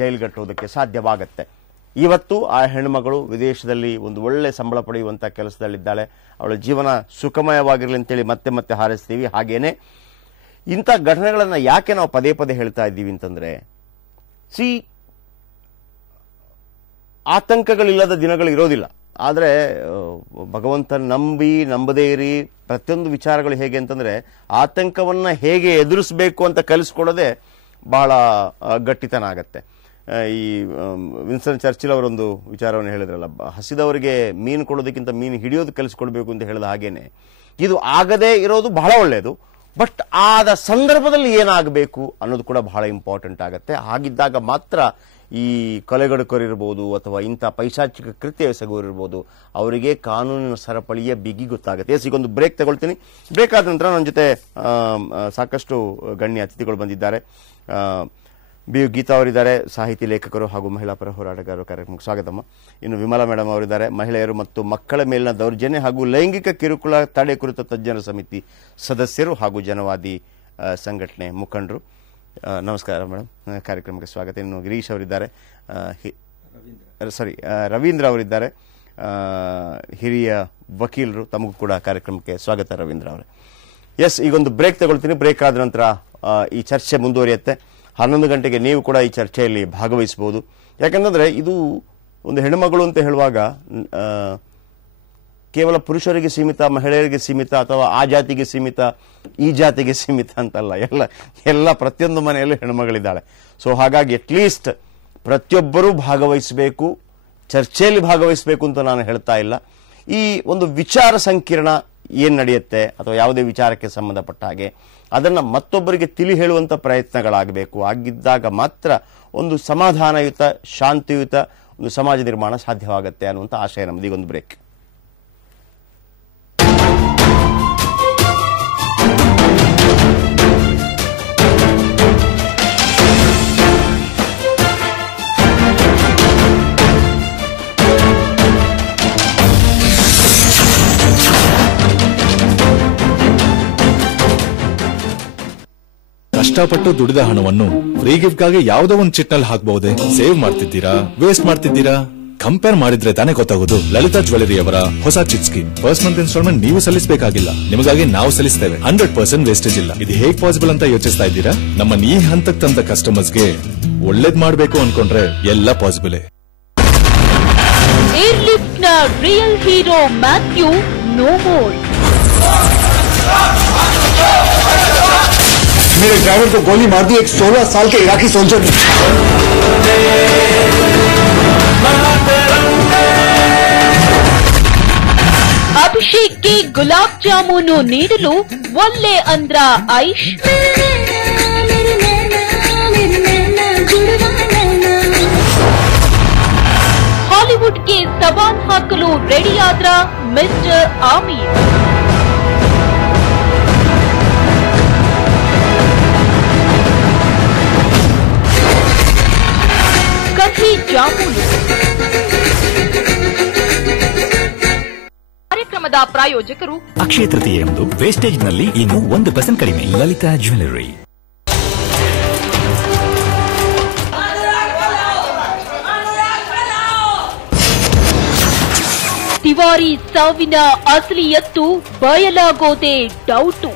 ಜೈಲ್ಗಟ್ಟುವುದಕ್ಕೆ ಸಾಧ್ಯವಾಗತ್ತೆ. ಇವತ್ತು ಆ ಹೆಣ್ಣುಮಗಳು ವಿದೇಶದಲ್ಲಿ ಒಂದು ಒಳ್ಳೆ ಸಂಬಳ ಪಡೆಯುವಂಥ ಕೆಲಸದಲ್ಲಿದ್ದಾಳೆ. ಅವಳ ಜೀವನ ಸುಖಮಯವಾಗಿರಲಿ ಅಂತೇಳಿ ಮತ್ತೆ ಮತ್ತೆ ಹಾರೈಸ್ತೀವಿ. ಹಾಗೇನೆ ಇಂಥ ಘಟನೆಗಳನ್ನು ಯಾಕೆ ನಾವು ಪದೇ ಪದೇ ಹೇಳ್ತಾ ಇದ್ದೀವಿ ಅಂತಂದ್ರೆ, ಆತಂಕಗಳಿಲ್ಲದ ದಿನಗಳು ಇರೋದಿಲ್ಲ. ಆದರೆ ಭಗವಂತನ ನಂಬದೇ ಇರಿ. ಪ್ರತಿಯೊಂದು ವಿಚಾರಗಳು ಹೇಗೆ ಅಂತಂದ್ರೆ, ಆತಂಕವನ್ನ ಹೇಗೆ ಎದುರಿಸಬೇಕು ಅಂತ ಕಲಿಸ್ಕೊಡೋದೇ ಬಹಳ ಗಟ್ಟಿತನ ಆಗತ್ತೆ. ಈ ವಿನ್ಸ್ಟನ್ ಚರ್ಚಿಲ್ ಅವರೊಂದು ವಿಚಾರವನ್ನು ಹೇಳಿದ್ರಲ್ಲ, ಹಸಿದವರಿಗೆ ಮೀನು ಕೊಡೋದಕ್ಕಿಂತ ಮೀನು ಹಿಡಿಯೋದು ಕಲಿಸ್ಕೊಡ್ಬೇಕು ಅಂತ ಹೇಳಿದ ಹಾಗೇನೆ ಇದು ಆಗದೇ ಇರೋದು ಬಹಳ ಒಳ್ಳೆಯದು. ಬಟ್ ಆದ ಸಂದರ್ಭದಲ್ಲಿ ಏನಾಗಬೇಕು ಅನ್ನೋದು ಕೂಡ ಬಹಳ ಇಂಪಾರ್ಟೆಂಟ್ ಆಗುತ್ತೆ. ಹಾಗಿದ್ದಾಗ ಮಾತ್ರ ಈ ಕೊಲೆಗಡುಕರಿರ್ಬೋದು ಅಥವಾ ಇಂಥ ಪೈಶಾಚಿಕ ಕೃತ್ಯ ಎಸಗುವರಿರ್ಬೋದು ಅವರಿಗೆ ಕಾನೂನಿನ ಸರಪಳಿಯ ಬಿಗಿ ಗೊತ್ತಾಗುತ್ತೆ. ಈಗೊಂದು ಬ್ರೇಕ್ ತಗೊಳ್ತೀನಿ. ಬ್ರೇಕ್ ಆದ ನಂತರ ನನ್ನ ಜೊತೆ ಸಾಕಷ್ಟು ಗಣ್ಯ ಅತಿಥಿಗಳು ಬಂದಿದ್ದಾರೆ. ಬಿ ಗೀತಾ ಅವರಿದ್ದಾರೆ, ಸಾಹಿತಿ ಲೇಖಕರು ಹಾಗೂ ಮಹಿಳಾ ಪರ ಹೋರಾಟಗಾರರು. ಕಾರ್ಯಕ್ರಮಕ್ಕೆ ಸ್ವಾಗತಮ್ಮ. ಇನ್ನು ವಿಮಲಾ ಮೇಡಮ್ ಅವರಿದ್ದಾರೆ, ಮಹಿಳೆಯರು ಮತ್ತು ಮಕ್ಕಳ ಮೇಲಿನ ದೌರ್ಜನ್ಯ ಹಾಗೂ ಲೈಂಗಿಕ ಕಿರುಕುಳ ತಡೆ ಕುರಿತ ತಜ್ಞರ ಸಮಿತಿ ಸದಸ್ಯರು ಹಾಗೂ ಜನವಾದಿ ಸಂಘಟನೆ ಮುಖಂಡರು. ನಮಸ್ಕಾರ ಮೇಡಮ್, ಕಾರ್ಯಕ್ರಮಕ್ಕೆ ಸ್ವಾಗತ. ಇನ್ನು ಗಿರೀಶ್ ಅವರಿದ್ದಾರೆ, ರವೀಂದ್ರ ಅವರಿದ್ದಾರೆ, ಹಿರಿಯ ವಕೀಲರು. ತಮಗೂ ಕೂಡ ಕಾರ್ಯಕ್ರಮಕ್ಕೆ ಸ್ವಾಗತ ರವೀಂದ್ರ ಅವರೇ. ಈಗೊಂದು ಬ್ರೇಕ್ ತಗೊಳ್ತೀನಿ. ಬ್ರೇಕ್ ಆದ ನಂತರ ಈ ಚರ್ಚೆ ಮುಂದುವರಿಯುತ್ತೆ. 11 ಗಂಟೆಗೆ ನೀವು ಕೂಡ ಈ ಚರ್ಚೆಯಲ್ಲಿ ಭಾಗವಹಿಸಬಹುದು. ಯಾಕಂತಂದ್ರೆ ಇದು ಒಂದು ಹೆಣ್ಣುಮಗಳು ಅಂತ ಹೇಳುವಾಗ ಕೇವಲ ಪುರುಷರಿಗೆ ಸೀಮಿತ, ಮಹಿಳೆಯರಿಗೆ ಸೀಮಿತ, ಅಥವಾ ಆ ಜಾತಿಗೆ ಸೀಮಿತ, ಈ ಜಾತಿಗೆ ಸೀಮಿತ ಅಂತಲ್ಲ. ಎಲ್ಲ ಪ್ರತಿಯೊಂದು ಮನೆಯಲ್ಲೂ ಹೆಣ್ಮಗಳಿದ್ದಾಳೆ. ಸೊ ಹಾಗಾಗಿ ಅಟ್ಲೀಸ್ಟ್ ಪ್ರತಿಯೊಬ್ಬರೂ ಭಾಗವಹಿಸಬೇಕು, ಚರ್ಚೆಯಲ್ಲಿ ಭಾಗವಹಿಸಬೇಕು ಅಂತ ನಾನು ಹೇಳ್ತಾ ಇಲ್ಲ. ಈ ಒಂದು ವಿಚಾರ ಸಂಕಿರಣ ಏನು ನಡೆಯುತ್ತೆ ಅಥವಾ ಯಾವುದೇ ವಿಚಾರಕ್ಕೆ ಸಂಬಂಧಪಟ್ಟ ಹಾಗೆ ಅದನ್ನು ಮತ್ತೊಬ್ಬರಿಗೆ ತಿಳಿ ಹೇಳುವಂಥ ಪ್ರಯತ್ನಗಳಾಗಬೇಕು. ಆಗಿದ್ದಾಗ ಮಾತ್ರ ಒಂದು ಸಮಾಧಾನಯುತ, ಶಾಂತಿಯುತ ಒಂದು ಸಮಾಜ ನಿರ್ಮಾಣ ಸಾಧ್ಯವಾಗುತ್ತೆ ಅನ್ನುವಂಥ ಆಶಯ ನಮ್ಮದು. ಈಗೊಂದು ಬ್ರೇಕ್. ಕಷ್ಟಪಟ್ಟು ದುಡಿದ ಹಣವನ್ನು ಫ್ರೀ ಗಿಫ್ಟ್ ಗಾಗಿ ಯಾವುದೋ ಒಂದು ಚಿಟ್ನಲ್ಲಿ ಹಾಕಬಹುದೇ? ಸೇವ್ ಮಾಡ್ತಿದ್ದೀರಾ, ವೇಸ್ಟ್ ಮಾಡ್ತಿದ್ದೀರಾ? ಕಂಪೇರ್ ಮಾಡಿದ್ರೆ ತಾನೇ ಗೊತ್ತಾಗೋದು. ಲಲಿತಾ ಜ್ಯುವೆಲರಿ ಅವರ ಹೊಸ chit scheme. First month instalment ನೀವು ಸಲ್ಲಿಸಬೇಕಾಗಿಲ್ಲ, ನಿಮಗಾಗಿ ನಾವು ಸಲ್ಲಿಸ್ತೇವೆ. 100% ವೇಸ್ಟೇಜ್ ಇಲ್ಲ. ಇದು ಹೇಗ್ ಪಾಸಿಬಲ್ ಅಂತ ಯೋಚಿಸ್ತಾ ಇದ್ದೀರಾ? ನಮ್ಮನ್ನ ಈ ಹಂತಕ್ಕೆ ತಂದ ಕಸ್ಟಮರ್ಸ್ಗೆ ಒಳ್ಳೇದ್ ಮಾಡ್ಬೇಕು ಅನ್ಕೊಂಡ್ರೆ ಎಲ್ಲ ಪಾಸಿಬಲ್. ಏರ್ಲಿಫ್ಟ್ ನ real hero Matthew no more. मेरे ड्राइवर को गोली मार दी एक 16 साल के इराकी सोल्जर ने। ಅಭಿಷೇಕ್ಗೆ ಗುಲಾಬ್ ಜಾಮೂನು ನೀಡಲು ಒಲ್ಲೆ ಅಂದ್ರ ಐಶ್. ಹಾಲಿವುಡ್ಗೆ ಸವಾಲ್ ಹಾಕಲು ರೆಡಿಯಾದ್ರ ಮಿಸ್ಟರ್ ಆಮೀರ್. ಕಥಿ ಜಾಮೂನು. ಕಾರ್ಯಕ್ರಮದ ಪ್ರಾಯೋಜಕರು ಅಕ್ಷಯ ತೃತೀಯೆಂದು ವೇಸ್ಟೇಜ್ನಲ್ಲಿ ಇನ್ನು 1% ಕಡಿಮೆ. ಲಲಿತಾ ಜ್ಯುವೆಲರಿ. ತಿವಾರಿ ಸಾವಿನ ಅಸಲಿಯತ್ತು ಬಯಲಾಗೋದೇ ಡೌಟು.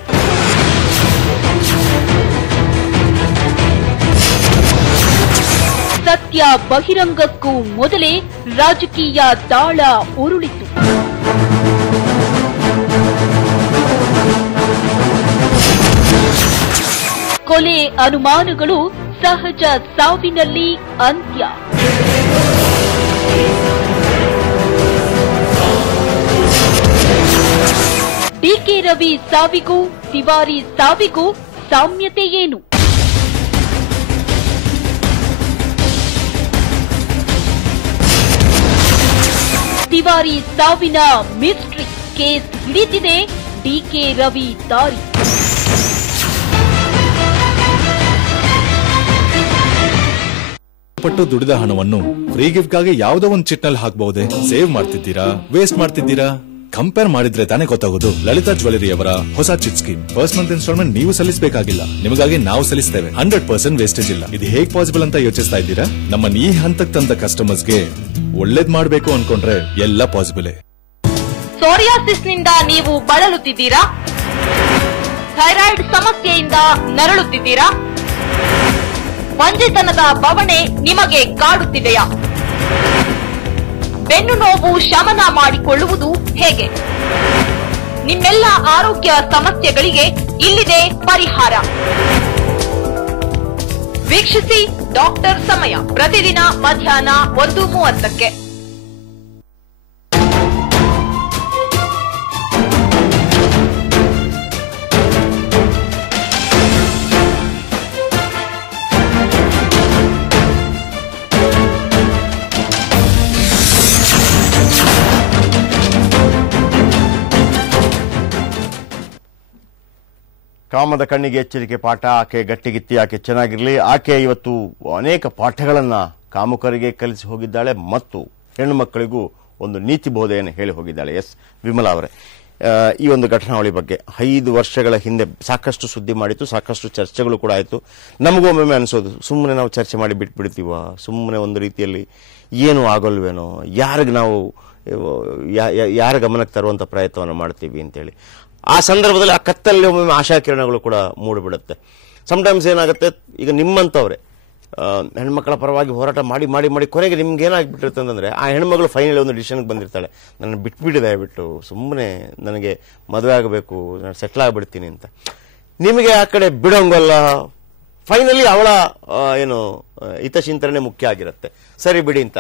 ಸತ್ಯ ಬಹಿರಂಗಕ್ಕೂ ಮೊದಲೇ ರಾಜಕೀಯ ದಾಳ ಉರುಳಿತು. ಕೊಲೆ ಅನುಮಾನಗಳು ಸಹಜ ಸಾವಿನಲ್ಲಿ ಅಂತ್ಯ. ಡಿಕೆ ರವಿ ಸಾವಿಗೂ ತಿವಾರಿ ಸಾವಿಗೂ ಸಾಮ್ಯತೆ ಏನು? ತಿವಾರಿ ಸಾವಿನ ಮಿಸ್ಟ್ರಿ ಕೇಸ್ ಹಿಡಿದಿದೆ ಡಿಕೆ ರವಿ ದಾರಿ. ಪಟ್ಟು ದುಡಿದ ಹಣವನ್ನು ಫ್ರೀ ಗಿಫ್ಟ್ ಗಾಗಿ ಯಾವುದೋ ಒಂದು ಚಿಟ್ನಲ್ಲಿ ಹಾಕಬಹುದೇ? ಸೇವ್ ಮಾಡ್ತಿದ್ದೀರಾ, ವೇಸ್ಟ್ ಮಾಡ್ತಿದ್ದೀರಾ? ಕಂಪೇರ್ ಮಾಡಿದ್ರೆ ತಾನೇ ಗೊತ್ತಾಗೋದು. ಲಲಿತಾ ಜ್ಯುವೆಲರಿ ಅವರ ಹೊಸ chit scheme. First month instalment ನೀವು ಸಲ್ಲಿಸಬೇಕಾಗಿಲ್ಲ, ನಿಮಗಾಗಿ ನಾವು ಸಲ್ಲಿಸ್ತೇವೆ. 100% ವೇಸ್ಟೇಜ್ ಇಲ್ಲ. ಇದು ಹೇಗ್ ಪಾಸಿಬಲ್ ಅಂತ ಯೋಚಿಸ್ತಾ ಇದ್ದೀರಾ? ನಮ್ಮನ್ನ ಈ ಹಂತಕ್ಕೆ ತಂದ ಕಸ್ಟಮರ್ಸ್ಗೆ ಒಳ್ಳೇದ್ ಮಾಡ್ಬೇಕು ಅನ್ಕೊಂಡ್ರೆ ಎಲ್ಲ ಪಾಸಿಬಲ್. ಸೋರಿಯಾಸಿಸ್ ನಿಂದ ನೀವು ಬಳಲುತ್ತಿದ್ದೀರಾ? ಥೈರಾಯ್ಡ್ ಸಮಸ್ಯೆಯಿಂದ ನರಳುತ್ತಿದ್ದೀರಾ? ಬಂಜೆತನದ ಬವಣೆ ನಿಮಗೆ ಕಾಡುತ್ತಿದೆಯಾ? ಬೆನ್ನು ನೋವು ಶಮನ ಮಾಡಿಕೊಳ್ಳುವುದು ಹೇಗೆ? ನಿಮ್ಮೆಲ್ಲ ಆರೋಗ್ಯ ಸಮಸ್ಯೆಗಳಿಗೆ ಇಲ್ಲಿದೆ ಪರಿಹಾರ. ವೀಕ್ಷಿಸಿ ಡಾಕ್ಟರ್ ಸಮಯ, ಪ್ರತಿದಿನ ಮಧ್ಯಾಹ್ನ 1:30ಕ್ಕೆ. ಕಾಮದ ಕಣ್ಣಿಗೆ ಎಚ್ಚರಿಕೆ ಪಾಠ. ಆಕೆ ಗಟ್ಟಿಗಿತ್ತಿ, ಆಕೆ ಚೆನ್ನಾಗಿರಲಿ. ಆಕೆ ಇವತ್ತು ಅನೇಕ ಪಾಠಗಳನ್ನು ಕಾಮುಕರಿಗೆ ಕಲಿಸಿ ಹೋಗಿದ್ದಾಳೆ ಮತ್ತು ಹೆಣ್ಣು ಮಕ್ಕಳಿಗೂ ಒಂದು ನೀತಿ ಬೋಧೆಯನ್ನು ಹೇಳಿ ಹೋಗಿದ್ದಾಳೆ. ಎಸ್ ವಿಮಲಾ ಅವರೇ, ಈ ಒಂದು ಘಟನಾವಳಿ ಬಗ್ಗೆ 5 ವರ್ಷಗಳ ಹಿಂದೆ ಸಾಕಷ್ಟು ಸುದ್ದಿ ಮಾಡಿತ್ತು, ಸಾಕಷ್ಟು ಚರ್ಚೆಗಳು ಕೂಡ ಆಯಿತು. ನಮಗೂ ಒಮ್ಮೊಮ್ಮೆ ಅನಿಸೋದು, ಸುಮ್ಮನೆ ನಾವು ಚರ್ಚೆ ಮಾಡಿ ಬಿಟ್ಬಿಡ್ತೀವ, ಸುಮ್ಮನೆ ಒಂದು ರೀತಿಯಲ್ಲಿ ಏನೂ ಆಗೋಲ್ವೇನೋ, ಯಾರಿಗೆ ನಾವು ಯಾರ ಗಮನಕ್ಕೆ ತರುವಂಥ ಪ್ರಯತ್ನವನ್ನು ಮಾಡ್ತೀವಿ ಅಂತೇಳಿ. ಆ ಸಂದರ್ಭದಲ್ಲಿ ಆ ಕತ್ತಲ್ಲಿ ಒಮ್ಮೊಮ್ಮೆ ಆಶಾಕಿರಣಗಳು ಕೂಡ ಮೂಡಿಬಿಡುತ್ತೆ. ಸಮ್ಟೈಮ್ಸ್ ಏನಾಗುತ್ತೆ, ಈಗ ನಿಮ್ಮಂಥವ್ರೆ ಹೆಣ್ಮಕ್ಳ ಪರವಾಗಿ ಹೋರಾಟ ಮಾಡಿ ಮಾಡಿ ಮಾಡಿ ಕೊನೆಗೆ ನಿಮ್ಗೆ ಏನಾಗ್ಬಿಟ್ಟಿರುತ್ತೆ ಅಂತಂದ್ರೆ ಆ ಹೆಣ್ಮಗಳು ಫೈನಲ್ ಒಂದು ಡಿಸಿಷನ್ಗೆ ಬಂದಿರ್ತಾಳೆ, ನನ್ನ ಬಿಟ್ಬಿಟ್ಟು ಸುಮ್ಮನೆ ನನಗೆ ಮದುವೆ ಆಗಬೇಕು, ನಾನು ಸೆಟ್ಲ್ ಆಗಿಬಿಡ್ತೀನಿ ಅಂತ. ನಿಮಗೆ ಆ ಕಡೆ ಬಿಡೋಂಗಲ್ಲ, ಫೈನಲಿ ಅವಳ ಏನು ಹಿತಚಿಂತನೆ ಮುಖ್ಯ ಆಗಿರುತ್ತೆ, ಸರಿ ಬಿಡಿ ಅಂತ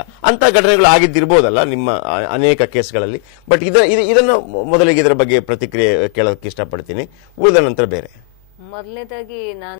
ಘಟನೆಗಳು ಆಗಿದ್ದಿರ್ಬೋದಲ್ಲ ನಿಮ್ಮ ಅನೇಕ ಕೇಸ್ಗಳಲ್ಲಿ. ಬಟ್ ಇದನ್ನು ಮೊದಲಿಗೆ ಇದರ ಬಗ್ಗೆ ಪ್ರತಿಕ್ರಿಯೆ ಕೇಳೋಕೆ ಇಷ್ಟಪಡ್ತೀನಿ, ಉಳಿದ ನಂತರ ಬೇರೆ. ಮೊದಲನೇದಾಗಿ ನಾನು